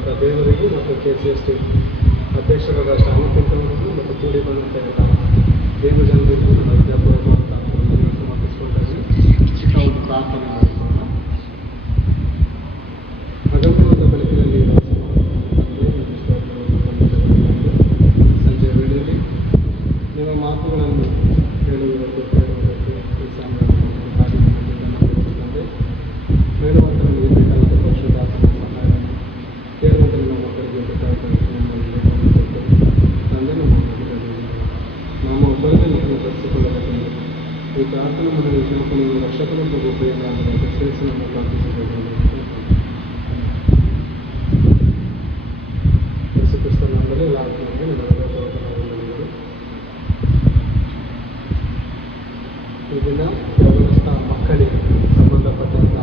ಪರಿಶುದ್ಧರಾದಂಥ ದೇವರಿಗೂ ಮತ್ತು KCST ಅಧ್ಯಕ್ಷರಾದ ಶಾಮತಿಂಕರಿಗೂ ಮತ್ತು ಕೂಡಿ ಬಂದಂಥ ಎಲ್ಲ ದೇವ ಜನರಿಗೂ ನನ್ನ ಹೃದಯಪೂರ್ವಕವಾದ ವಂದನೆಗಳನ್ನು ಸಮರ್ಪಿಸಿಕೊಳ್ತಾ ಇದ್ದೀನಿ. ನಾವು ಪ್ರಾರ್ಥನೆ ಮಾಡಿಕೊಳ್ಳೋಣ. ಅಗತ್ಯವಾದ ಬೆಳಕಿನಲ್ಲಿ ಸಂಜೆ ವೇಳೆಯಲ್ಲಿ ನಿಮ್ಮ ಮಾತುಗಳನ್ನು ಕೇಳುವುದಕ್ಕೆ ಈ ಸಮಯವನ್ನು ಕಾರಣವಾಗಿದ್ದಂತೆ ಹೇಳುವಂತೆ ನಮಗೆ ಬೇಕಾದ ಪರಿಶುದ್ಧಾತ್ಮನ ಸಹಾಯವನ್ನು ಕೇಳುವಂತೆ ನಮ್ಮ ಮಕ್ಕಳಿಗೆ ಬೇಕಾದ ತಂದೆ ನಮ್ಮ ಒಬ್ಬರಿಗೆ ನೀವು ತರಿಸಿಕೊಳ್ಳಬೇಕೆಂದು ಈ ಪ್ರಾರ್ಥನೆ ಮಂಡಳಿ ನೀವು ರಕ್ಷಕನ ಉಪಯೋಗ ಸೇರಿಸಿ ನಮ್ಮ ಪ್ರಾರ್ಥಿಸಬೇಕು. ಯೇಸುಕ್ರಿಸ್ತನಾಮದಲ್ಲಿ ಎಲ್ಲರಿಗೂ ನಿಮಗೆ ಈ ದಿನ ಯೌವನಸ್ಥ ಮಕ್ಕಳಿಗೆ ಸಂಬಂಧಪಟ್ಟಂಥ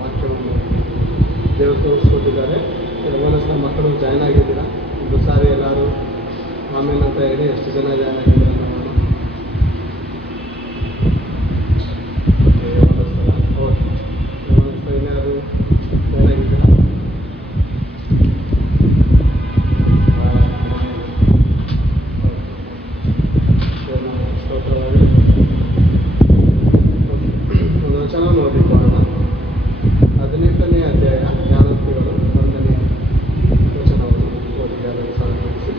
ವಾಕ್ಯವನ್ನು ದೇವರು ತೋರಿಸ್ಕೊಟ್ಟಿದ್ದಾರೆ. ಯೌವನಸ್ಥ ಮಕ್ಕಳು ಜಾಯ್ನ್ ಆಗಿದ್ದೀರಾ? ಒಂದು ಸಾರಿ ಎಲ್ಲರೂ ಆಮೇಲೆ ಅಂತ ಹೇಳಿ ಎಷ್ಟು ಜನ ಜಾಯ್ನ್ ಆಗಿದ್ದೀರ ನಾವು ಯೌವನಸ್ಥ ಇನ್ಯಾರು ಜಾಯ್ನ್ ಆಗಿದ್ದೀರಾ? ಸ್ತೋತ್ರವಾಗಿ ಒಂದು ವಚನ ನೋಡಿಕೊಳ್ಳೋಣ. 18ನೇ ಅಧ್ಯಾಯ ಜ್ಞಾನೋಕ್ತಿಗಳು 1ನೇ ವಚನವನ್ನು ಓದಿ ಅದನ್ನು ಸಂಗ್ರಹಿಸಿ.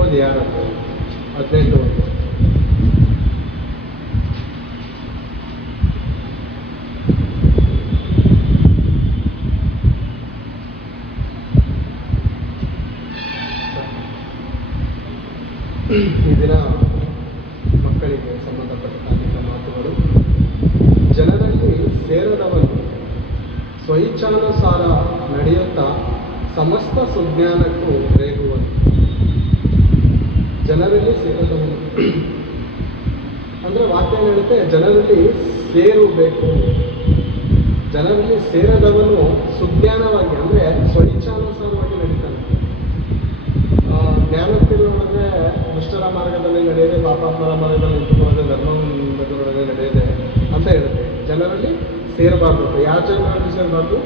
ಓದಿ ಯಾರದ್ದು 18 ಈ ದಿನ ಮಕ್ಕಳಿಗೆ ಸಂಬಂಧಪಟ್ಟ ಅನೇಕ ಮಾತುಗಳು. ಜನರಲ್ಲಿ ಸೇರದವನು ಸ್ವಇಚ್ಛಾನುಸಾರ ನಡೆಯುತ್ತಾ ಸಮಸ್ತ ಸುಜ್ಞಾನಕ್ಕೂ ರೇಗುವನು. ಜನರಲ್ಲಿ ಸೇರದವನು ಅಂದರೆ ವಾಕ್ಯ ಹೇಳುತ್ತೆ ಜನರಲ್ಲಿ ಸೇರಬೇಕು. ಜನರಲ್ಲಿ ಸೇರದವನು ಸುಜ್ಞಾನವಾಗಿ ಅಂದರೆ ಸ್ವಇಚ್ಛಾನುಸಾರವಾಗಿ ನಡೀತಾನೆ. ಜ್ಞಾನೋಕ್ತಿಗಳೊಳಗೆ ದುಷ್ಟರ ಮಾರ್ಗದಲ್ಲಿ ನಡೆಯದೆ, ಪಾಪಾತ್ಮರ ಮಾರ್ಗದಲ್ಲಿ ನಿಂತುಕೊಳ್ಳದೆ, ಧರ್ಮದೊಳಗೆ ನಡೆಯದೆ ಅಂತ ಹೇಳುತ್ತೆ. ಜನರಲ್ಲಿ ಸೇರಬಾರ್ದು. ಯಾವ ಜನರಲ್ಲಿ ಸೇರಬಾರ್ದು?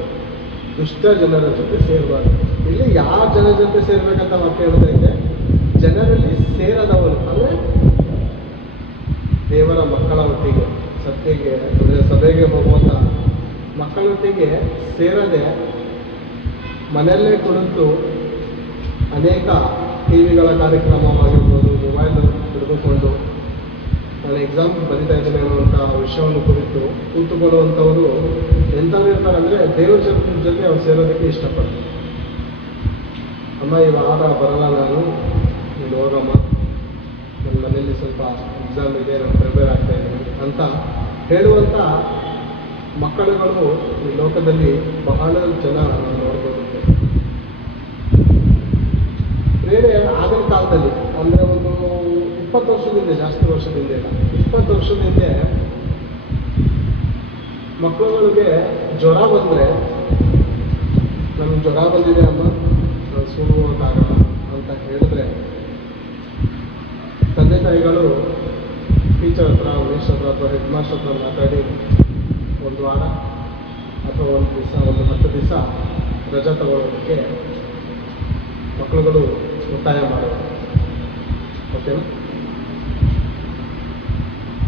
ದುಷ್ಟ ಜನರ ಜೊತೆ ಸೇರಬಾರ್ದು. ಇಲ್ಲಿ ಯಾವ ಜನ ಜೊತೆ ಸೇರ್ಬೇಕಂತ ವಾಕ್ಯ ಹೇಳ್ತಾ ಇದೆ? ಜನರಲ್ಲಿ ಸೇರದವನು ಅಂದರೆ ದೇವರ ಮಕ್ಕಳ ಒಟ್ಟಿಗೆ ಸತ್ಯಗೆ ಅಂದರೆ ಸಭೆಗೆ ಹೋಗುವಂಥ ಮಕ್ಕಳೊಟ್ಟಿಗೆ ಸೇರದೆ ಮನೆಯಲ್ಲೇ ಕುಳಿತು ಅನೇಕ ಟಿವಿಗಳ ಕಾರ್ಯಕ್ರಮವಾಗಿರ್ಬೋದು, ಮೊಬೈಲ್ ಹಿಡಿದುಕೊಂಡು ನಾನು ಎಕ್ಸಾಮ್ ಬರಿತಾ ಇದ್ದೇನೆ ಅನ್ನುವಂಥ ವಿಷಯವನ್ನು ಕುರಿತು ಕೂತುಕೊಳ್ಳುವಂಥವರು ಎಂಥವ್ರು ಇರ್ತಾರೆ ಅಂದರೆ ದೇವರ ಜೊತೆ ಅವ್ರು ಸೇರೋದಕ್ಕೆ ಇಷ್ಟಪಡ್ತಾರೆ. ಅಮ್ಮ ಈ ವಾರ ಬರಲ್ಲ, ನಾನು ನೀನು ಹೋಗಮ್ಮ, ನನ್ನ ಮನೆಯಲ್ಲಿ ಸ್ವಲ್ಪ ಎಕ್ಸಾಮ್ ಇದೆ, ನಾನು ಪ್ರಿಪೇರ್ ಆಗ್ತಾ ಇದ್ದೀನಿ ಅಂತ ಹೇಳುವಂಥ ಮಕ್ಕಳುಗಳು ಈ ಲೋಕದಲ್ಲಿ ಬಹಳ ಜನ ನಾವು ನೋಡ್ಬೋದು. ಬೇರೆ ಆಗಿನ ಕಾಲದಲ್ಲಿ ಅಂದರೆ ಒಂದು 20 ವರ್ಷದಿಂದ, ಜಾಸ್ತಿ ವರ್ಷದಿಂದ ಇಲ್ಲ, 20 ವರ್ಷದಿಂದ ಮಕ್ಕಳುಗಳಿಗೆ ಜ್ವರ ಬಂದರೆ ನನಗೆ ಜ್ವರ ಬಂದಿದೆ ಅಮ್ಮ, ನಾನು ಸ್ಕೂಲ್ ಹೋಗೋಕ್ಕಾಗಲ್ಲ ಅಂತ ಹೇಳಿದ್ರೆ ತಂದೆ ತಾಯಿಗಳು ಟೀಚರ್ ಹತ್ರ, ಮೇಸ್ಟರ್ ಹತ್ರ ಅಥವಾ ಹೆಡ್ ಮಾಸ್ಟರ್ ಹತ್ರ ಮಾತಾಡಿ ಒಂದು ವಾರ ಅಥವಾ ಒಂದು ದಿವಸ, ಒಂದು 10 ದಿವಸ ರಜಾ ತಗೊಳ್ಳೋದಕ್ಕೆ ಮಕ್ಕಳುಗಳು ಒತ್ತಾಯ ಮಾಡೋದು. ಓಕೆನಾ?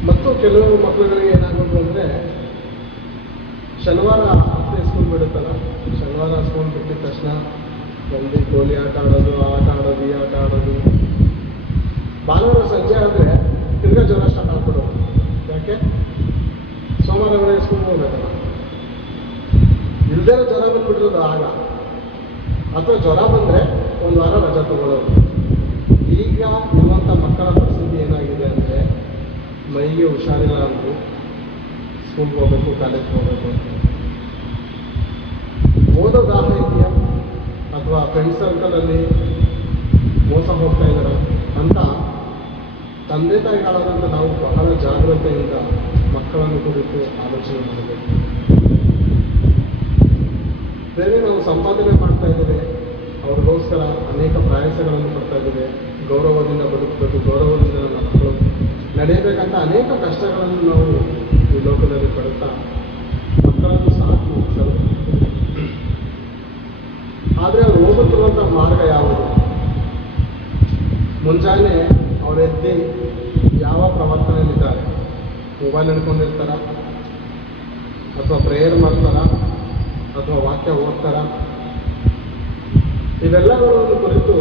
ಮತ್ತು ಕೆಲವು ಮಕ್ಕಳುಗಳಿಗೆ ಏನಾಗಬೇಕು ಅಂದರೆ ಶನಿವಾರ ಸ್ಕೂಲ್ ಬಿಡುತ್ತಲ್ಲ, ಶನಿವಾರ ಸ್ಕೂಲ್ ಬಿಟ್ಟಿದ ತಕ್ಷಣ ಬಂದು ಗೋಲಿ ಆಟ ಆಡೋದು, ಆ ಆಟ ಆಡೋದು, ಈ ಆಟ ಆಡೋದು. ಭಾನುವಾರ ಸಂಜೆ ಆದರೆ ತಿರ್ಗಾ ಜ್ವರ ಸ್ಟಾರ್ಟ್ ಆಗ್ಬಿಡೋದು. ಯಾಕೆ? ಸೋಮವಾರ ಸ್ಕೂಲ್ ಹೋಗ್ಬೇಕಲ್ಲ, ಇಲ್ಲದೇ ಜ್ವರ ಬಂದುಬಿಟ್ಟಿರೋದು ಆಗ. ಅಥವಾ ಜ್ವರ ಬಂದರೆ ಒಂದು ವಾರ ರಜಾ ತಗೊಳ್ಳೋದು. ಈಗ ಇರುವಂಥ ಮಕ್ಕಳ ಪರಿಸ್ಥಿತಿ ಏನಾಗಿದೆ ಅಂದರೆ ಮೈಗೆ ಹುಷಾರಿಲ್ಲ ಅಂದರು ಸ್ಕೂಲ್ಗೆ ಹೋಗಬೇಕು, ಕಾಲೇಜ್ಗೆ ಹೋಗಬೇಕು ಅಂತ. ಓದೋದಾಹ ಇದೆಯಾ ಅಥವಾ ಫ್ರೆಂಡ್ ಸರ್ಕಲಲ್ಲಿ ಮೋಸ ಹೋಗ್ತಾ ಇದ್ದಾರೆ ಅಂತ ತಂದೆ ತಾಯಿಗಳಾದಂಥ ನಾವು ಬಹಳ ಜಾಗ್ರತೆಯಿಂದ ಮಕ್ಕಳನ್ನು ಕುರಿತು ಆಲೋಚನೆ ಮಾಡಬೇಕು. ಬೇರೆ ನಾವು ಸಂಪಾದನೆ ಮಾಡ್ತಾ ಇದ್ದೇವೆ, ಅವ್ರಿಗೋಸ್ಕರ ಅನೇಕ ಪ್ರಯಾಸಗಳನ್ನು ಪಡ್ತಾ ಇದ್ದೇವೆ. ಗೌರವದಿಂದ ಬದುಕಬೇಕು, ಗೌರವದಿಂದ ನನ್ನ ಮಕ್ಕಳು ನಡೆಯಬೇಕಂತ ಅನೇಕ ಕಷ್ಟಗಳನ್ನು ನಾವು ಈ ಪಡುತ್ತಾ ಮಕ್ಕಳನ್ನು ಸಾಕಿ ಮುಗಿಸಲು. ಆದರೆ ಅವ್ರು ಹೋಗುತ್ತಿರುವಂಥ ಮಾರ್ಗ ಯಾವುದು? ಮುಂಜಾನೆ ಅವ್ರು ಎದ್ದು ಯಾವ ಪ್ರವರ್ತನೆಯಲ್ಲಿದ್ದಾರೆ? ಮೊಬೈಲ್ ಹಿಡ್ಕೊಂಡಿರ್ತಾರ, ಅಥವಾ ಪ್ರೇಯರ್ ಮಾಡ್ತಾರ, ಅಥವಾ ವಾಕ್ಯ ಓದ್ತಾರ? ಇವೆಲ್ಲಗಳನ್ನು ಕುರಿತು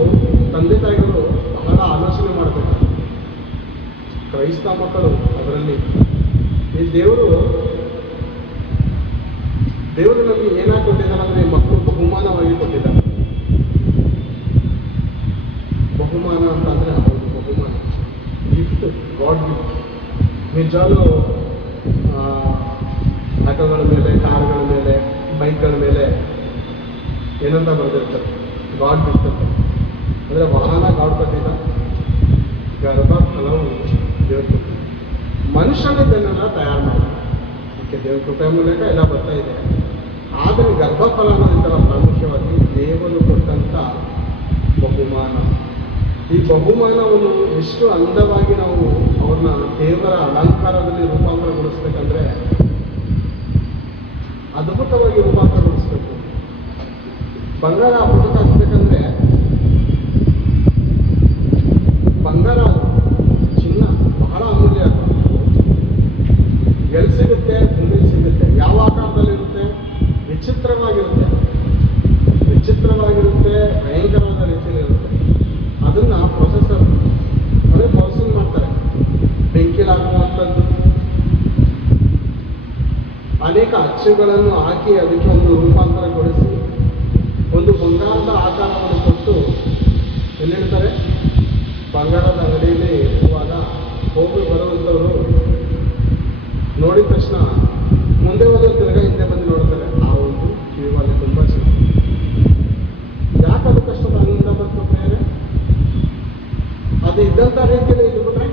ತಂದೆ ತಾಯಿಗಳು ಬಹಳ ಆಲೋಚನೆ ಮಾಡಬೇಕು. ಕ್ರೈಸ್ತ ಮಕ್ಕಳು ಅದರಲ್ಲಿ ಈ ದೇವರು ನಮಗೆ ಏನಾಗಿ ಕೊಟ್ಟಿದ್ದಾರೆ ಅಂದರೆ ಮಕ್ಕಳು ಬಹುಮಾನವಾಗಿ ಕೊಟ್ಟಿದ್ದಾರೆ. ಬಹುಮಾನ ಅಂತಂದರೆ ಹೌದು, ಬಹುಮಾನ, ಗಿಫ್ಟ್, ಗಾಡ್ ಗಿಫ್ಟ್. ನಿಜಾಲು ಆಟೋಗಳ ಮೇಲೆ, ಕಾರ್ಗಳ ಮೇಲೆ, ಬೈಕ್ಗಳ ಮೇಲೆ ಏನಂತ ಬರೆದಿರ್ತಾರೆ? ಗಾಡ್ ಗಿಫ್ಟ್ ಅಂತ. ಅಂದರೆ ವಾಹನ ಗಾಡ್ ಕೊಟ್ಟಿದ್ದ, ಗರ್ಭ ಫಲವು ದೇವ್ರ ಕೃಪೆ. ಮನುಷ್ಯನಿದ್ದನ್ನೆಲ್ಲ ತಯಾರು ಮಾಡಿ ಅದಕ್ಕೆ ದೇವ್ರ ಕೃಪೆ ಮೂಲಕ ಎಲ್ಲ ಬರ್ತಾ ಇದೆ. ಆದರೆ ಗರ್ಭಫಲ ಅನ್ನೋದಕ್ಕೆಲ್ಲ ಪ್ರಾಮುಖ್ಯವಾಗಿ ದೇವರು ಕೊಟ್ಟಂಥ ಬಹುಮಾನ. ಈ ಬಹುಮಾನವನ್ನು ಎಷ್ಟು ಅಂದವಾಗಿ ನಾವು ಅವ್ರನ್ನ ದೇವರ ಅಲಂಕಾರದಲ್ಲಿ ರೂಪಾಂತರಗೊಳಿಸ್ಬೇಕಂದ್ರೆ ಅದ್ಭುತವಾಗಿ ರೂಪಾಂತರಗೊಳಿಸ್ಬೇಕು. ಬಂಗಾರ ಅದ್ಭುತ ಆಗ್ಬೇಕಂದ್ರೆ ಬಂಗಾರ, ಚಿನ್ನ ಬಹಳ ಅಮೂಲ್ಯ. ಎಲ್ಲಿ ಸಿಗುತ್ತೆ? ಭೂಮಿಲಿ ಸಿಗುತ್ತೆ. ಯಾವ ಆಕಾರದಲ್ಲಿರುತ್ತೆ? ವಿಚಿತ್ರವಾಗಿರುತ್ತೆ, ಭಯಂಕರವಾದ ರೀತಿಯಲ್ಲಿ ಇರುತ್ತೆ. ಅದನ್ನು ಪ್ರೊಸೆಸರ್ ಅಂದರೆ ಪ್ರಾಸೆಸಿಂಗ್ ಮಾಡ್ತಾರೆ. ಬೆಂಕಿಲಿ ಹಾಕುವಂಥದ್ದು, ಅನೇಕ ಅಚ್ಚುಗಳನ್ನು ಹಾಕಿ ಅದಕ್ಕೆ ಒಂದು ರೂಪಾಂತರಗೊಳಿಸಿ ಒಂದು ಬಂಗಾರದ ಆಕಾರವನ್ನು ಕೊಟ್ಟು ಎಲ್ಲಿಡ್ತಾರೆ? ಬಂಗಾರದ ಅಂಗಡಿಯಲ್ಲಿ ಇರುವಾಗ ಹೋಗಿ ಬರುವಂಥವರು ನೋಡಿದ ತಕ್ಷಣ ಮುಂದೆ ಹೋದ ತಿರ್ಗಾ ಹಿಂದೆ ಬಂದು ನೋಡ್ತಾರೆ. ಆ ಒಂದು ಕಿವಿವಾಲೆ ತುಂಬ ಚೆನ್ನಾಗಿ. ಯಾಕೆ ಅದು ಕಷ್ಟದ ಅಂದ ಬಂತು ಪ್ರೇರೆ? ಅದು ಇದ್ದಂಥ ರೀತಿಯಲ್ಲಿ ಇದು ಬಿಟ್ರೆ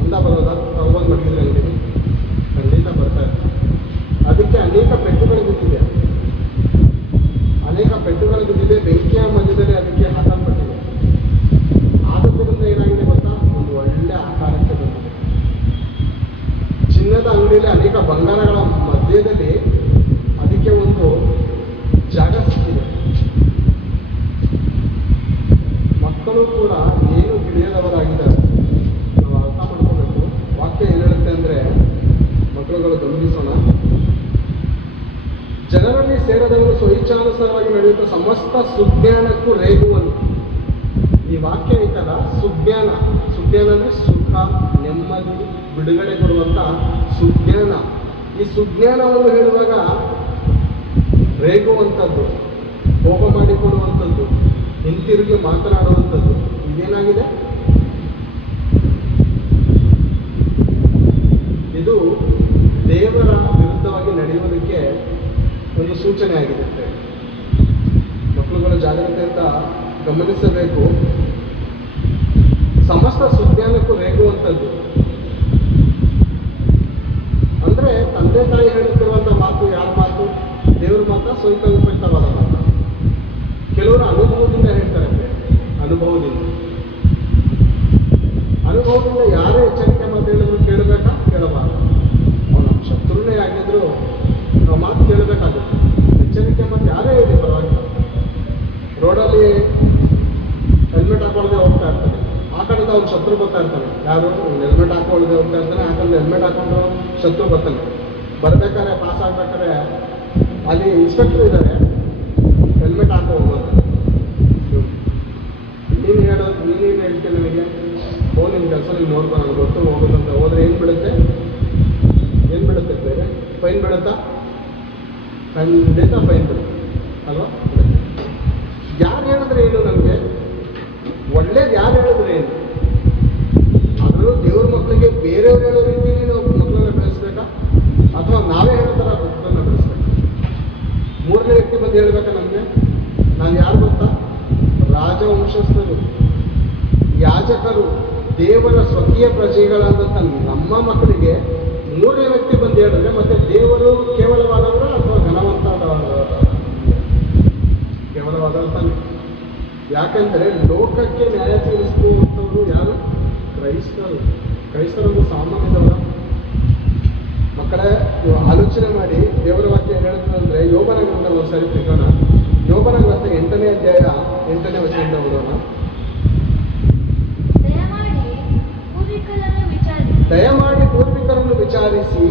ಅಂದ ಬರೋದ? ತಗೊಂಡು ಮಡಗಿದ್ರೆ ಅಂಗಡಿ ಖಂಡಿತ ಬರ್ತಾರೆ. ಅದಕ್ಕೆ ಅನೇಕ ಪೆಟ್ಟುಗಳು ಬಿದ್ದಿದೆ, ಬೆಂಕಿಯ ಮಧ್ಯದಲ್ಲಿ ಅದಕ್ಕೆ ಹಾಕಲ್ಪಟ್ಟಿದೆ. ಆದದ್ದರಿಂದ ಏನಾಗಿದೆ ಗೊತ್ತಾ? ಒಂದು ಒಳ್ಳೆ ಆಕಾರಕ್ಕೆ ಬಂದಿದೆ. ಚಿನ್ನದ ಅಂಗಡಿಯಲ್ಲಿ ಅನೇಕ ಬಂಗಾರಗಳ ಮಧ್ಯದಲ್ಲಿ ಅದಕ್ಕೆ ಒಂದು ಜಾಗ ಸಿಕ್ಕಿದೆ. ಮಕ್ಕಳು ಕೂಡ ಏನು ತಿಳಿಯದವರಾಗಿದ್ದಾರೆ. ನಾವು ಅರ್ಥ ಮಾಡ್ಕೋಬೇಕು. ವಾಕ್ಯ ಏನು ಹೇಳುತ್ತೆ ಅಂದರೆ, ಮಕ್ಕಳುಗಳು ಗಮನಿಸೋಣ. ಜನರಲ್ಲಿ ಸೇರದವರು ಸ್ವಇಚ್ಛಾನುಸಾರವಾಗಿ ನಡೆಯುತ್ತ ಸಮಸ್ತ ಸುಜ್ಞಾನಕ್ಕೂ ರೇಗುವನು. ಈ ವಾಕ್ಯ ಐತಲ್ಲ, ಸುಜ್ಞಾನ ಅಂದರೆ ಸುಖ, ನೆಮ್ಮದಿ, ಬಿಡುಗಡೆ ಕೊಡುವಂಥ ಸುಜ್ಞಾನ. ಈ ಸುಜ್ಞಾನವನ್ನು ಹೇಳುವಾಗ ರೇಗುವಂಥದ್ದು, ಕೋಪ ಮಾಡಿಕೊಡುವಂಥದ್ದು, ಹಿಂತಿರುಗಿ ಮಾತನಾಡುವಂಥದ್ದು. ಇದೇನಾಗಿದೆ? ಇದು ದೇವರ ವಿರುದ್ಧವಾಗಿ ನಡೆಯುವುದಕ್ಕೆ ಒಂದು ಸೂಚನೆ ಆಗಿರುತ್ತೆ. ಮಕ್ಕಳುಗಳು ಜಾಗ್ರತೆಯಿಂದ ಗಮನಿಸಬೇಕು. ಸಮಸ್ತ ಸುಜ್ಞಾನಕ್ಕೂ ರೇಗುವಂಥದ್ದು ಅಂದರೆ ತಂದೆ ತಾಯಿ ಹೇಳುತ್ತಿರುವಂಥ ಮಾತು ಯಾರ ಮಾತು? ದೇವ್ರ ಮಾತ್ರ ಸ್ವಲ್ಪವಾದ ಮಾತು. ಕೆಲವರು ಅನುಭವದಿಂದ ಹೇಳ್ತಾರೆ. ಅನುಭವದಿಂದ ಯಾರೇ ಎಚ್ಚರಿಕೆ ಮಾತು ಹೇಳಿದ್ರು ಕೇಳಬೇಕಾ? ಕೇಳಬಾರ್ದು. ಅವನು ನಮ್ಮ ಶತ್ರುನೇ ಆಗಿದ್ರು ನಾವು ಮಾತು ಕೇಳಬೇಕಾಗುತ್ತೆ. ಎಚ್ಚರಿಕೆ ಮಾತು ಯಾರೇ ಹೇಳಿ ಪರವಾಗಿಲ್ಲ. ರೋಡಲ್ಲಿ ಹೆಲ್ಮೆಟ್ ಹಾಕೊಳ್ಳದೆ ಹೋಗ್ತಾ ಇರ್ತಾನೆ, ಆ ಕಡೆಯಿಂದ ಅವ್ನು ಶತ್ರು ಬರ್ತಾ ಇರ್ತಾನೆ. ಯಾರು? ಹೆಲ್ಮೆಟ್ ಹಾಕೊಳ್ಳದೆ ಹೋಗ್ತಾ ಇರ್ತಾನೆ, ಆ ಕಡೆ ಹೆಲ್ಮೆಟ್ ಹಾಕೊಂಡು ಶತ್ರು ಬರ್ತಾನೆ. ಬರ್ಬೇಕಾದ್ರೆ, ಪಾಸ್ ಆಗ್ಬೇಕಾದ್ರೆ ಅಲ್ಲಿ ಇನ್ಸ್ಪೆಕ್ಟರ್ ಇದ್ದಾರೆ, ಹೆಲ್ಮೆಟ್ ಹಾಕೋ ಹೋಗೋದು. ನೀನೇನು ಹೇಳ್ತೀನಿ ನನಗೆ? ನಿಮ್ಮ ಕೆಲಸ ನೀವು ನೋಡ್ಕೊ, ನನಗೆ ಗೊತ್ತು ಹೋಗೋದಂತ ಹೋದ್ರೆ ಏನು ಬಿಡುತ್ತೆ ಬೇರೆ? ಫೈನ್ ಬಿಡುತ್ತಾ? ಖಂಡಿತ ಫೈನ್ ಬಿಡುತ್ತೆ ಅಲ್ವಾ? ಯಾರು ಹೇಳಿದ್ರೆ ಏನು? ನನಗೆ ಒಳ್ಳೇದು ಯಾರು ಹೇಳಿದ್ರೆ ಏನು? ಅದರಲ್ಲೂ ದೇವ್ರ ಮಕ್ಕಳಿಗೆ ಬೇರೆಯವ್ರು ಹೇಳೋ ರೀತಿಯಲ್ಲಿ ನಾವು ಮಕ್ಕಳನ್ನ ಬೆಳೆಸ್ಬೇಕಾ, ಅಥವಾ ನಾವೇ ಹೇಳೋ ಥರ ಮಕ್ಕಳನ್ನ ಬೆಳೆಸ್ಬೇಕಾ? ಮೂರನೇ ವ್ಯಕ್ತಿ ಬಂದು ಹೇಳ್ಬೇಕಾ ನಮಗೆ? ನಾನು ಯಾರು ಗೊತ್ತಾ? ರಾಜವಂಶಸ್ಥರು, ಯಾಜಕರು, ದೇವರ ಸ್ವಕೀಯ ಪ್ರಜೆಗಳಾದಂಥ ನಮ್ಮ ಮಕ್ಕಳಿಗೆ ಮೂರನೇ ವ್ಯಕ್ತಿ ಬಂದು ಹೇಳಿದ್ರೆ ಮತ್ತೆ ದೇವರು ಕೇವಲವಾದವರ ಅಥವಾ ಕೇವಲವಾದಂತಾನೆ. ಯಾಕಂದರೆ ಲೋಕಕ್ಕೆ ನ್ಯಾಯ ತೀರಿಸುವಂಥವ್ರು ಯಾರು? ಕ್ರೈಸ್ತರು. ಕ್ರೈಸ್ತರೊಂದು ಸಾಮಾನ್ಯದವರ ಮಕ್ಕಳೇ, ನೀವು ವಿಚಾರಿಸಿ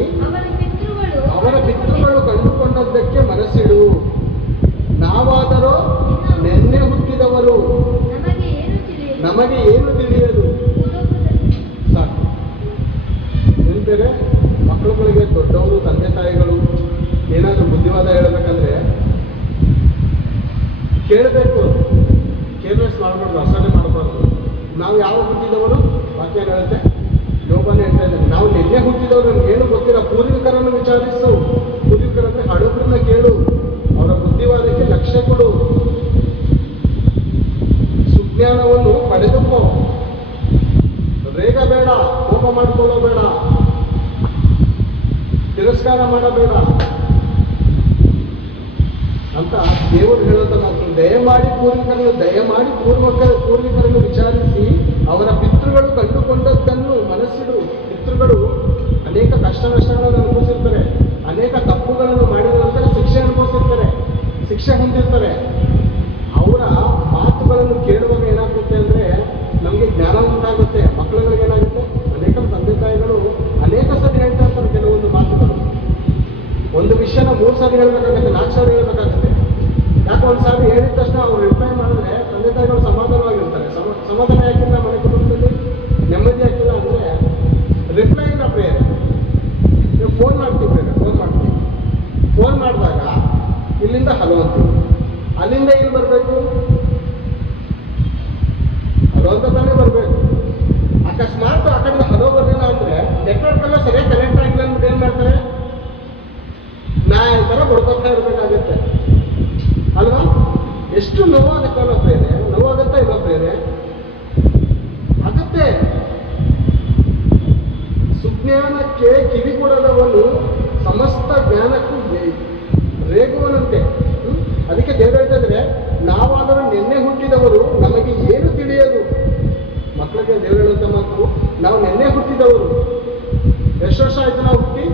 ಅವರ ಪಿತೃಗಳು ಕಂಡುಕೊಂಡದ್ದಕ್ಕೆ ಮನಸ್ಸಿಡು. ನಾವಾದರೂ ನೆನ್ನೆ ಹುಟ್ಟಿದವರು, ನಮಗೆ ಏನು ತಿಳಿಯದು. ಸಾಕು. ನಿಂತರೆ ಮಕ್ಕಳುಗಳಿಗೆ ದೊಡ್ಡವರು, ತಂದೆ ತಾಯಿಗಳು ಏನಾದರೂ ಬುದ್ಧಿವಾದ ಹೇಳಬೇಕಂದ್ರೆ ಕೇಳಬೇಕು. ಕೇರ್ಲೆಸ್ ಮಾಡಬಾರ್ದು, ಅಸಹನೆ ಮಾಡಬಾರ್ದು. ನಾವು ಯಾವ ಹುಟ್ಟಿದವರು ವಾಕ್ಯ ಹೇಳುತ್ತೆ, ಯೋಗನೇ ಹೇಳ್ತಾ ಇದ್ದಾನೆ. ನಾವು ನಿನ್ನೆ ಹುಟ್ಟಿದವರು, ನಮ್ಗೇನು ಗೊತ್ತಿಲ್ಲ. ಪೂರ್ವಿಕರನ್ನು ವಿಚಾರಿಸು. ಪೂರ್ವಿಕರಂದ್ರೆ ಹಡುಗರನ್ನ ಕೇಳು, ಅವರ ಬುದ್ಧಿವಾದಕ್ಕೆ ಲಕ್ಷ್ಯ ಕೊಡು, ಸುಜ್ಞಾನವನ್ನು ಪಡೆದುಕೋ. ರೇಗ ಬೇಡ, ಕೋಪ ಮಾಡಿಕೊಳ್ಳಬೇಡ, ತಿರಸ್ಕಾರ ಮಾಡಬೇಡ ಅಂತ ದೇವರು ಹೇಳುವಂತ ಮಾತು. ದಯಮಾಡಿ ಪೂರ್ವಿಕರನ್ನು ವಿಚಾರಿಸಿ ಅವರ ಪಿತೃಗಳು ಕಂಡುಕೊಂಡದ್ದನ್ನು ಮನಸ್ಸಿಡು. ಪಿತೃಗಳು ಅನೇಕ ಕಷ್ಟ ನಷ್ಟಗಳನ್ನು ಅನುಭವಿಸಿರ್ತಾರೆ, ಅನೇಕ ತಪ್ಪುಗಳನ್ನು ಮಾಡಿದ ನಂತರ ಶಿಕ್ಷೆ ಹೊಂದಿರ್ತಾರೆ. ಅವರ ಮಾತುಗಳನ್ನು ಕೇಳುವಾಗ ಏನಾಗುತ್ತೆ ಅಂದರೆ ನಮಗೆ ಜ್ಞಾನ ಉಂಟಾಗುತ್ತೆ. ಮಕ್ಕಳುಗಳಿಗೆ ಏನಾಗುತ್ತೆ, ಅನೇಕ ತಂದೆ ತಾಯಿಗಳು ಅನೇಕ ಸರಿ ಹೇಳ್ತಾ ಇರ್ತಾರೆ ಕೆಲವೊಂದು ಮಾತುಗಳು. ಒಂದು ವಿಷಯನ 3 ಸಾರಿ ಹೇಳ್ಬೇಕಾಗುತ್ತೆ, 4 ಸಾರಿ ಹೇಳ್ಬೇಕಾಗುತ್ತೆ. ಯಾಕೆ ಒಂದು ಸಾರಿ ಹೇಳಿದ ತಕ್ಷಣ ಅವ್ರು ರಿಪ್ಲೈ ಮಾಡಿದ್ರೆ ತಂದೆ ತಾಯಿಗಳು ಸಮಾಧಾನವಾಗಿರ್ತಾರೆ. ಸಮಾಧಾನ ಯಾಕಿಲ್ಲ ಮನೆ ಕುಟುಂಬದಲ್ಲಿ, ನೆಮ್ಮದಿ ಆಗಿಲ್ಲ ಅಂದರೆ ರಿಪ್ಲೈ ಇಲ್ಲ ಪ್ರೇಯರ್. ನೀವು ಫೋನ್ ಮಾಡ್ತೀವಿ, ಫೋನ್ ಮಾಡಿದಾಗ ಇಲ್ಲಿಂದ ಹಲೋ ಅಂತೀವಿ, ಅಲ್ಲಿಂದ ಏನು ಬರಬೇಕು, ಹಲೋ ಅಂತ ತಾನೇ ಬರಬೇಕು. ಅಕಸ್ಮಾತ್ ಆ ಕಡೆ ಹಲೋ ಬರಲಿಲ್ಲ ಅಂದರೆ ನೆಟ್ವರ್ಕ್ ಎಲ್ಲ ಸರಿಯಾಗಿ ಕನೆಕ್ಟ್ ಆಗಿಲ್ಲ ಅಂದ್ಬಿಟ್ಟು ಏನು ಮಾಡ್ತಾರೆ, ನಾ ಈ ಥರ ಬಡ್ಕೊತಾ ಇರಬೇಕಾಗತ್ತೆ ಅಲ್ವಾ? ಎಷ್ಟು ನೋವಾಗುತ್ತೆ ಅನ್ನೋ ಪ್ರೇರೆ, ನೋವಾಗುತ್ತಾ ಇರೋ ಪ್ರೇರೆ ಆಗತ್ತೆ. ಸುಜ್ಞಾನಕ್ಕೆ ಕಿವಿಗೊಡದವನು ಸಮಸ್ತ ಜ್ಞಾನಕ್ಕೂ ರೇಗುವನಂತೆ. ಅದಕ್ಕೆ ದೇವರು ಹೇಳ್ತಾ ಇದ್ರೆ, ನಾವಾದರೂ ನಿನ್ನೆ ಹುಟ್ಟಿದವರು, ನಮಗೆ ಏನು ತಿಳಿಯದು. ಮಕ್ಕಳಿಗೆ ದೇವರು ಹೇಳುವಂತ ಮಾತು, ನಾವು ನಿನ್ನೆ ಹುಟ್ಟಿದವರು. ಎಷ್ಟು ವರ್ಷ ಆಯ್ತು ನಾವು ಹುಟ್ಟಿ?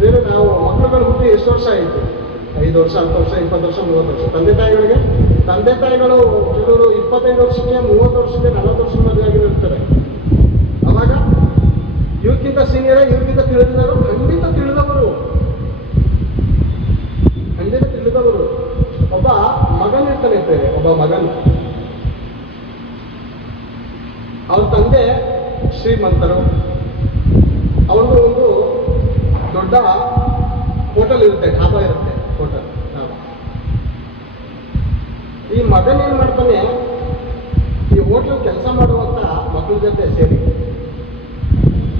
ಬೇರೆ ನಾವು ಮಕ್ಕಳುಗಳು ಹುಟ್ಟಿ ಎಷ್ಟು ವರ್ಷ ಆಯಿತು? 5 ವರ್ಷ, 10 ವರ್ಷ, 20 ವರ್ಷ, 30 ವರ್ಷ. ತಂದೆ ತಾಯಿಗಳು ಕೆಲವರು 25 ವರ್ಷಕ್ಕೆ, 30 ವರ್ಷಕ್ಕೆ, 40 ವರ್ಷ ಮದುವೆ ಆಗಿರ್ತಾರೆ. ಅವಾಗ ಇವ್ರಿಗಿಂತ ಸೀನಿಯರ್, ಇವ್ರಿಗಿಂತ ತಿಳಿದಿದ್ದಾರೆ, ಖಂಡಿತ ತಿಳಿದವರು. ಒಬ್ಬ ಮಗನಿರ್ತಾನೆ ಬೇರೆ, ಒಬ್ಬ ಮಗನು. ಅವ್ರ ತಂದೆ ಶ್ರೀಮಂತರು, ಅವ್ರಿಗೂ ಒಂದು ದೊಡ್ಡ ಹೋಟೆಲ್ ಇರುತ್ತೆ, ಢಾಬಾ ಇರುತ್ತೆ, ಹೋಟೆಲ್ ಢಾಬಾ. ಈ ಮಗನ ಏನ್ ಮಾಡ್ತಾನೆ, ಈ ಹೋಟೆಲ್ ಕೆಲಸ ಮಾಡುವಂತ ಮಕ್ಕಳ ಜೊತೆ ಸೇರಿ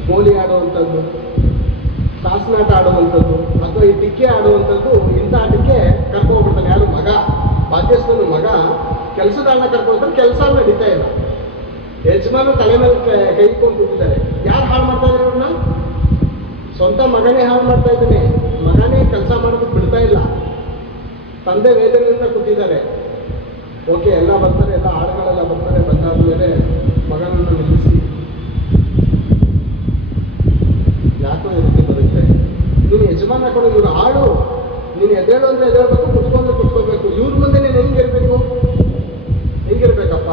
ಗೋಲಿ ಆಡುವಂಥದ್ದು, ಶಾಸನಾಟ ಆಡುವಂಥದ್ದು, ಅಥವಾ ಈ ಟಿಕ್ಕೆ ಆಡುವಂಥದ್ದು, ಇಂಥ ಆಟಕ್ಕೆ ಕರ್ಕೊಂಡ್ಬಿಡ್ತಾನೆ. ಯಾರು? ಮಗ, ಬಾಧ್ಯಸ್ಥನು ಮಗ ಕೆಲಸದಾರನ ಕರ್ಕೊಂಡ್ರೆ ಕೆಲಸ ನಡೀತಾ ಇಲ್ಲ. ಯಜಮಾನ ತಲೆ ಮೇಲೆ ಕೈ ಇಟ್ಕೊಂಡು ಕೂತಿದ್ದಾರೆ. ಯಾರು ಹಾಳು ಮಾಡ್ತಾ ಇದ್ದಾರೆ ಅವ್ರನ್ನ? ಸ್ವಂತ ಮಗನೇ ಹಾಳು ಮಾಡ್ತಾ ಇದ್ದಾನೆ. ಮಗನೇ ಕೆಲಸ ಮಾಡೋದಕ್ಕೆ ಬಿಡ್ತಾ ಇಲ್ಲ. ತಂದೆ ವೇದನೆಯಿಂದ ಕೂತಿದ್ದಾರೆ. ಓಕೆ, ಎಲ್ಲ ಬರ್ತಾರೆ, ಎಲ್ಲ ಆಳುಗಳೆಲ್ಲ ಬರ್ತಾರೆ. ಬಂದಾದ ಮೇಲೆ ಮಗನನ್ನು ನಿಲ್ಲಿಸಿ, ಯಾಕೋ ಈ ರೀತಿ ಬರುತ್ತೆ, ನೀನು ಯಜಮಾನ ಕೊಡು, ಇವ್ರು ಆಳು, ನೀನು ಎದ್ದೇಳು ಅಂದ್ರೆ ಎದ್ದೇಳ್ಬೇಕು, ಕುತ್ಕೋಬೇಕು, ಇವ್ರ ಮುಂದೆ ನೀನು ಹೆಂಗಿರ್ಬೇಕಪ್ಪ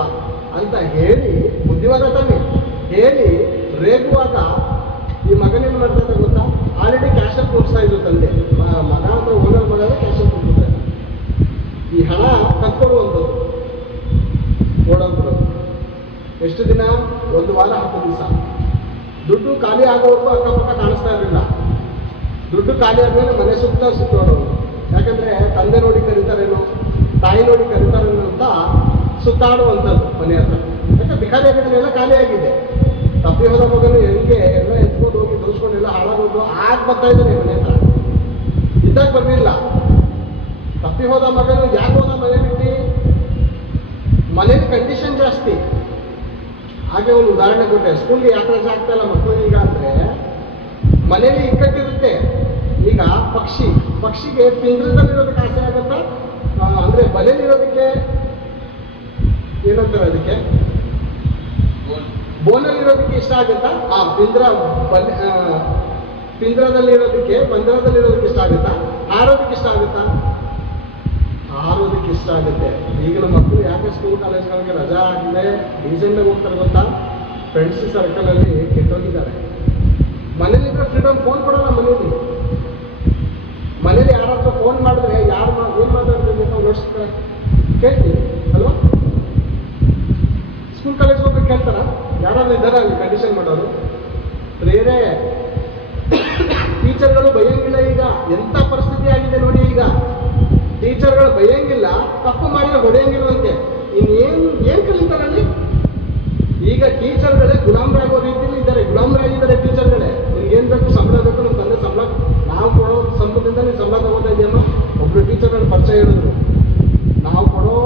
ಅಂತ ಹೇಳಿ, ಬುದ್ಧಿವಾದ ತಾನೆ ಹೇಳಿ ರೇಗುವಾಗ ಈ ಮಗನೇನು ಮಾಡ್ತಾ ಇದ್ದ ಗೊತ್ತಾ? ಆಲ್ರೆಡಿ ಕ್ಯಾಶಲ್ಲಿ ಕೊಡಿಸ್ತಾ ಇದ್ರು ತಂದೆ. ಮಗ ಅಂದ್ರೆ ಓನರ್ ಮಗ ಕ್ಯಾಶಲ್ಲಿ ಕೊಡ್ತಾರೆ. ಈ ಹಣ ಕತ್ಕೊಳ್ಳುವಂಥದ್ದು, ಓಡೋದು. ಎಷ್ಟು ದಿನ? 1 ವಾರ, 10 ದಿವಸ. ದುಡ್ಡು ಖಾಲಿ ಆಗೋವರೆಗೂ ಅಕ್ಕಪಕ್ಕ ಕಾಣಿಸ್ತಾ ಇರಲಿಲ್ಲ. ದುಡ್ಡು ಖಾಲಿ ಆದ್ಮೇಲೆ ಮನೆ ಸುತ್ತೋಡೋದು. ಯಾಕಂದ್ರೆ ತಂದೆ ನೋಡಿ ಕರೀತಾರೇನೋ, ತಾಯಿ ನೋಡಿ ಕರೀತಾರೇನೋ ಅಂತ ಸುತ್ತಾಡುವಂಥದ್ದು ಮನೆ ಹತ್ರ. ಯಾಕಂದ್ರೆ ಭಿಕಾರಿ ಆಗಿದ್ದೆಲ್ಲ ಖಾಲಿ ಆಗಿದೆ. ತಪ್ಪಿ ಹೋದ ಮಗನು ಹೆಂಗೆ ಎಲ್ಲ ಎತ್ಕೊಂಡು ಹೋಗಿ ದೋಸ್ಕೊಂಡು ಎಲ್ಲ ಹಾಳಾಗೋದು ಆಗ ಬರ್ತಾ ಇದ್ದಾನೆ ಮನೆ ಹತ್ರ. ಇದ್ದಾಗ ಬರಲಿಲ್ಲ. ತಪ್ಪಿ ಹೋದ ಮಗನು ಯಾಕೆ ಹೋದ ಮನೆ ಬಿಟ್ಟು? ಮನೇಲಿ ಕಂಡೀಷನ್ ಜಾಸ್ತಿ. ಹಾಗೆ ಒಂದು ಉದಾಹರಣೆ ಕೊಟ್ಟೆ. ಸ್ಕೂಲ್ಗೆ ಯಾಕೆ ರಜೆ ಆಗ್ತಾ ಇಲ್ಲ ಮಕ್ಕಳು ಈಗ ಅಂದರೆ, ಮನೇಲಿ ಇಕ್ಕಟ್ಟಿರುತ್ತೆ. ಈಗ ಪಕ್ಷಿಗೆ ಪಿಂಜರದಲ್ಲಿರೋದಕ್ಕೆ ಆಸೆ ಆಗುತ್ತಾ? ಅಂದರೆ ಬಲೆಯಲ್ಲಿರೋದಕ್ಕೆ ಏನಂತಾರೆ, ಅದಕ್ಕೆ ಬೋನಲ್ಲಿರೋದಕ್ಕೆ ಇಷ್ಟ ಆಗುತ್ತಾ? ಪಿಂಜರದಲ್ಲಿರೋದಕ್ಕೆ ಇಷ್ಟ ಆಗುತ್ತಾ? ಹಾರೋದಕ್ಕೆ ಇಷ್ಟ ಆಗುತ್ತಾ? ಹಾರೋದಕ್ಕೆ ಇಷ್ಟ ಆಗುತ್ತೆ. ಈಗಿನ ಮಕ್ಕಳು ಯಾಕೆ ಸ್ಕೂಲ್ ಕಾಲೇಜ್ಗಳಿಗೆ ರಜಾ ಆಗಿದೆ, ಡೀಸೆಂಟಾಗಿ ಹೋಗ್ತಾರೆ ಗೊತ್ತಾ? ಫ್ರೆಂಡ್ಸ್ ಸರ್ಕಲಲ್ಲಿ ಕೆಟ್ಟೋಗಿದ್ದಾರೆ. ಮನೇಲಿದ್ರೆ ಫ್ರೀಡಮ್, ಫೋನ್ ಕೊಡೋಲ್ಲ ಮನೇಲಿ. ಮನೇಲಿ ಯಾರಾದ್ರೂ ಫೋನ್ ಮಾಡಿದ್ರೆ ಯಾರು ಏನು ಮಾತಾಡ್ತೀವಿ ನಾವು ನೋಡ್ಸ್ತಾರೆ ಕೇಳ್ತೀವಿ ಅಲ್ವಾ? ಸ್ಕೂಲ್ ಕಾಲೇಜ್ ಹೋಗ್ಬೇಕು ಕೇಳ್ತಾರ? ಯಾರಾದ್ರೂ ಇದ್ದಾರ ಅಲ್ಲಿ ಕಂಡೀಷನ್ ಮಾಡೋರು? ಬೇರೆ ಟೀಚರ್ಗಳು ಬೈಯಂಗಿಲ್ಲ. ಈಗ ಎಂಥ ಪರಿಸ್ಥಿತಿ ಆಗಿದೆ ನೋಡಿ. ಈಗ ಟೀಚರ್ಗಳು ಬೈಯಂಗಿಲ್ಲ, ತಪ್ಪು ಮಾಡಿದ್ರೆ ಹೊಡೆಯಂಗಿಲ್ವಂತೆ. ಏನ್ ಕಲಿತಾರಲ್ಲಿ? ಈಗ ಟೀಚರ್ಗಳೇ ಗುಲಾಮರಾಗೋ ರೀತಿಯಲ್ಲಿ ಇದ್ದಾರೆ. ಗುಲಾಮರಾಗಿದ್ದಾರೆ ಟೀಚರ್ಗಳೇ. ನಿಮ್ಗೆ ಏನ್ ಬೇಕು? ಸಂಬಳ ಬೇಕು. ನಮ್ಮ ತಂದೆ ಸಂಬಳ, ನಾವು ಕೊಡೋ ಸಂಬಳದಿಂದ ನೀವು ಸಂಬಳ ತಗೋತಾ ಇದೆಯಮ್ಮ. ಒಬ್ರು ಟೀಚರ್ಗಳು ಪರಿಚಯ ಹೇಳಿದ್ರು, ನಾವು ಕೊಡೋ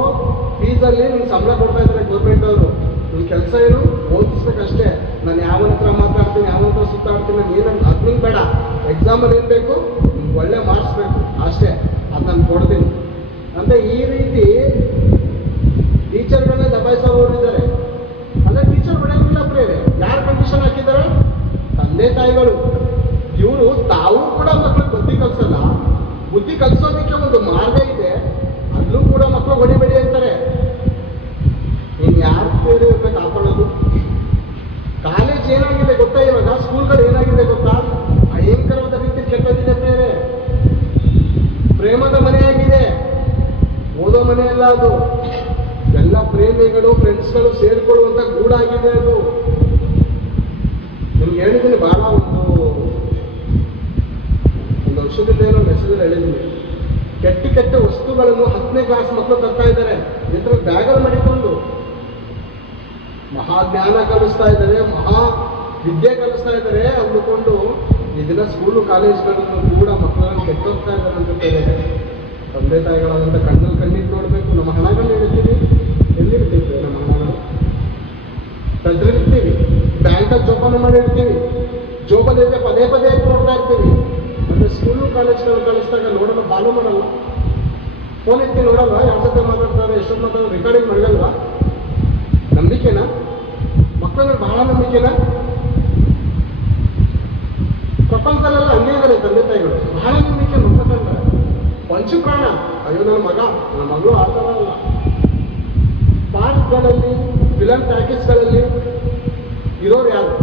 ಫೀಸಲ್ಲಿ ನಿಮ್ಗೆ ಸಂಬಳ ಕೊಡ್ತಾ ಇದ್ದಾರೆ ಗೌರ್ಮೆಂಟ್ ಅವರು. ನಿಮ್ ಕೆಲಸ ಏನು? ಓದಿಸ್ಬೇಕಷ್ಟೇ. ನಾನು ಯಾವನ ಹತ್ರ ಮಾತಾಡ್ತೀನಿ, ಯಾವನ ಹತ್ರ ಸುತ್ತಾಡ್ತೀನಿ, ನಾನು ಏನು ಅದ್ನಿಂಗ್ ಬೇಡ. ಎಕ್ಸಾಮಲ್ಲಿ ಏನು ಬೇಕು? ನಿಮ್ಗೆ ಒಳ್ಳೆ ಮಾರ್ಕ್ಸ್ ಬೇಕು ಅಷ್ಟೇ, ಅದು ನಾನು ಕೊಡ್ತೀನಿ ಅಂತ ಈ ರೀತಿ ಟೀಚರ್ಗಳನ್ನೇ ದಬಾಯಿಸೋರಿದ್ದಾರೆ. ಅಂದ್ರೆ ಟೀಚರ್ ಬಿಡೋದಿಲ್ಲ ಪ್ರೇರೆ. ಯಾರು ಕಂಡೀಷನ್ ಹಾಕಿದ್ದಾರೆ? ತಂದೆ ತಾಯಿಗಳು. ಇವರು ತಾವು ಕೂಡ ಮಕ್ಕಳಿಗೆ ಬುದ್ಧಿ ಕಲಿಸಲ್ಲ. ಬುದ್ಧಿ ಕಲಿಸೋದಕ್ಕೆ ಒಂದು ಮಾರ್ಗ ಇದೆ, ಅಲ್ಲೂ ಕೂಡ ಮಕ್ಕಳು ಹೊಡಿಬೇಡಿ ಅಂತಾರೆ. ಇನ್ನು ಯಾರು ಬೇರೆ ಇರ್ಬೇಕು ಹಾಕೊಳ್ಳೋದು? ಕಾಲೇಜ್ ಏನಾಗಿದೆ ಗೊತ್ತಾ? ಇವಾಗ ಸ್ಕೂಲ್ಗಳು ಏನಾಗಿದೆ ಗೊತ್ತಾ? ಭಯಂಕರವಾದ ರೀತಿ ಕೆಟ್ಟೋಗಿದೆ ಬೇರೆ. ಪ್ರೇಮದ ಮನೆಯಾಗಿದೆ, ಓದೋ ಮನೆ ಅಲ್ಲ ಅದು. ಎಲ್ಲ ಪ್ರೇಮಿಗಳು, ಫ್ರೆಂಡ್ಸ್ಗಳು ಸೇರಿಕೊಳ್ಳುವಂತ ಗೂಡಾಗಿದೆ ಅದು. ನಿಮ್ಗೆ ಹೇಳಿದ್ದೀನಿ, ಬಹಳ ಒಂದು ವರ್ಷದಿಂದ ಏನೋ ಮೆಸೇಜ್ ಹೇಳಿದ್ದೀನಿ. ಕೆಟ್ಟ ವಸ್ತುಗಳನ್ನು 10ನೇ ಕ್ಲಾಸ್ ಮಕ್ಕಳು ತರ್ತಾ ಇದ್ದಾರೆ. ಇದ್ರ ಬ್ಯಾಗಲ್ಲಿ ಮಾಡಿಕೊಂಡು ಮಹಾಜ್ಞಾನ ಕಲಿಸ್ತಾ ಇದ್ದಾರೆ, ಮಹಾ ವಿದ್ಯೆ ಕಲಿಸ್ತಾ ಇದ್ದಾರೆ ಅಂದುಕೊಂಡು ಇದನ್ನ ಸ್ಕೂಲು ಕಾಲೇಜ್ಗಳನ್ನು ಕೂಡ ಮಕ್ಕಳನ್ನು ಕೆಟ್ಟೋಗ್ತಾ ಇದ್ದಾರೆ ಅಂತ ತಂದೆ ತಾಯಿಗಳಾದಂಥ ಕಣ್ಣಲ್ಲಿ ಕಣ್ಣಿಟ್ಟು ನೋಡಬೇಕು. ನಮ್ಮ ಹಣಗಳು ಇಡ್ತೀವಿ, ಎಲ್ಲಿರ್ತೀವಿ? ನಮ್ಮ ಹಣಗಳು ತೆಗೆದಿರ್ತೀವಿ, ಬ್ಯಾಂಕಲ್ಲಿ ಜೋಪಾನ ಮಾಡಿ ಇಡ್ತೀವಿ. ಜೋಬಲ್ಲಿದ್ರೆ ಪದೇ ಪದೇ ನೋಡ್ತಾ ಇರ್ತೀವಿ. ಮತ್ತೆ ಸ್ಕೂಲು ಕಾಲೇಜ್ಗಳು ಕಳಿಸಿದಾಗ ನೋಡೋಣ, ಫಾಲೋ ಮಾಡಲ್ಲ. ಫೋನ್ ಎತ್ತಿ ನೋಡಲ್ವಾ? ಯಾರ ಜೊತೆ ಮಾತಾಡ್ತಾರೆ, ಎಷ್ಟೊತ್ತು ಮಾತಾಡೋ, ರೆಕಾರ್ಡಿಂಗ್ ಮಾಡಲ್ವಾ? ನಂಬಿಕೆನಾ? ಮಕ್ಕಳ ಬಹಳ ನಂಬಿಕೆನಾ? ಪ್ರಪಂಚದಲ್ಲೆಲ್ಲ ಹಂಗೆ ಇದ್ದಾರೆ ತಂದೆ ತಾಯಿಗಳು. ಬಹಳ ನಂಬಿಕೆ ಮಕ್ಕಳಲ್ಲ. ಪಂಚಪ್ರಾಣ, ಅಯ್ಯೋ ನನ್ನ ಮಗಳು ಆ ಥರ ಅಲ್ಲ. ಪಾರ್ಕ್ಗಳಲ್ಲಿ, ಫಿಲಂ ಟ್ಯಾಕೀಸ್ಗಳಲ್ಲಿ ಇರೋರು ಯಾರು?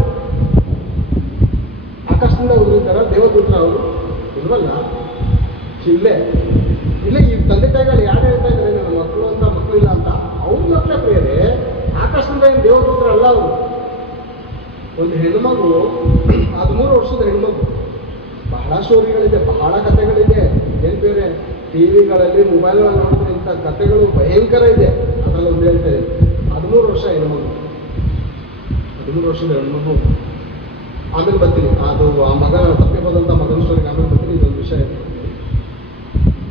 ಆಕಾಶದಿಂದ ಉದುರಿದ್ದಾರ ದೇವದೂತ್ರ ಅವರು? ಇಲ್ವಲ್ಲ. ಇಲ್ಲೇ ಈ ತಂದೆ ತಾಯಿಗಳು ಯಾರು ಹೇಳ್ತಾ ಇದ್ದಾರೆ ನನ್ನ ಮಕ್ಕಳು ಅಂತ, ಮಕ್ಕಳು ಇಲ್ಲ ಅಂತ? ಅವ್ರ ಮಕ್ಕಳೇ ಬೇರೆ, ಆಕಾಶದಿಂದ ಏನು ದೇವದೂತ್ರ ಅಲ್ಲ ಅವರು. ಒಂದು ಹೆಣ್ಮಗು, 13 ವರ್ಷದ ಹೆಣ್ಮಗು. ಬಹಳ ಸ್ಟೋರಿಗಳಿದೆ, ಬಹಳ ಕಥೆಗಳಿದೆ. ಏನು ಬೇರೆ ಟಿವಿಗಳಲ್ಲಿ, ಮೊಬೈಲ್ಗಳಲ್ಲಿ ನೋಡಿದ್ರೆ ಇಂಥ ಕಥೆಗಳು ಭಯಂಕರ ಇದೆ. ಅದರಲ್ಲಿ ಒಂದು ಹೇಳ್ತೇವೆ, 13 ವರ್ಷ ಹೆಣ್ಮಗು, 13 ವರ್ಷದ ಹೆಣ್ಮಗು. ಆಮೇಲೆ ಬರ್ತೀನಿ, ಅದು ಆ ಮಗ ತಪ್ಪಿಬೋದಂತ ಮಗನ ಸ್ಟೋರಿಗೆ ಆಮೇಲೆ ಬರ್ತೀನಿ. ಇದೊಂದು ವಿಷಯ ಇದೆ.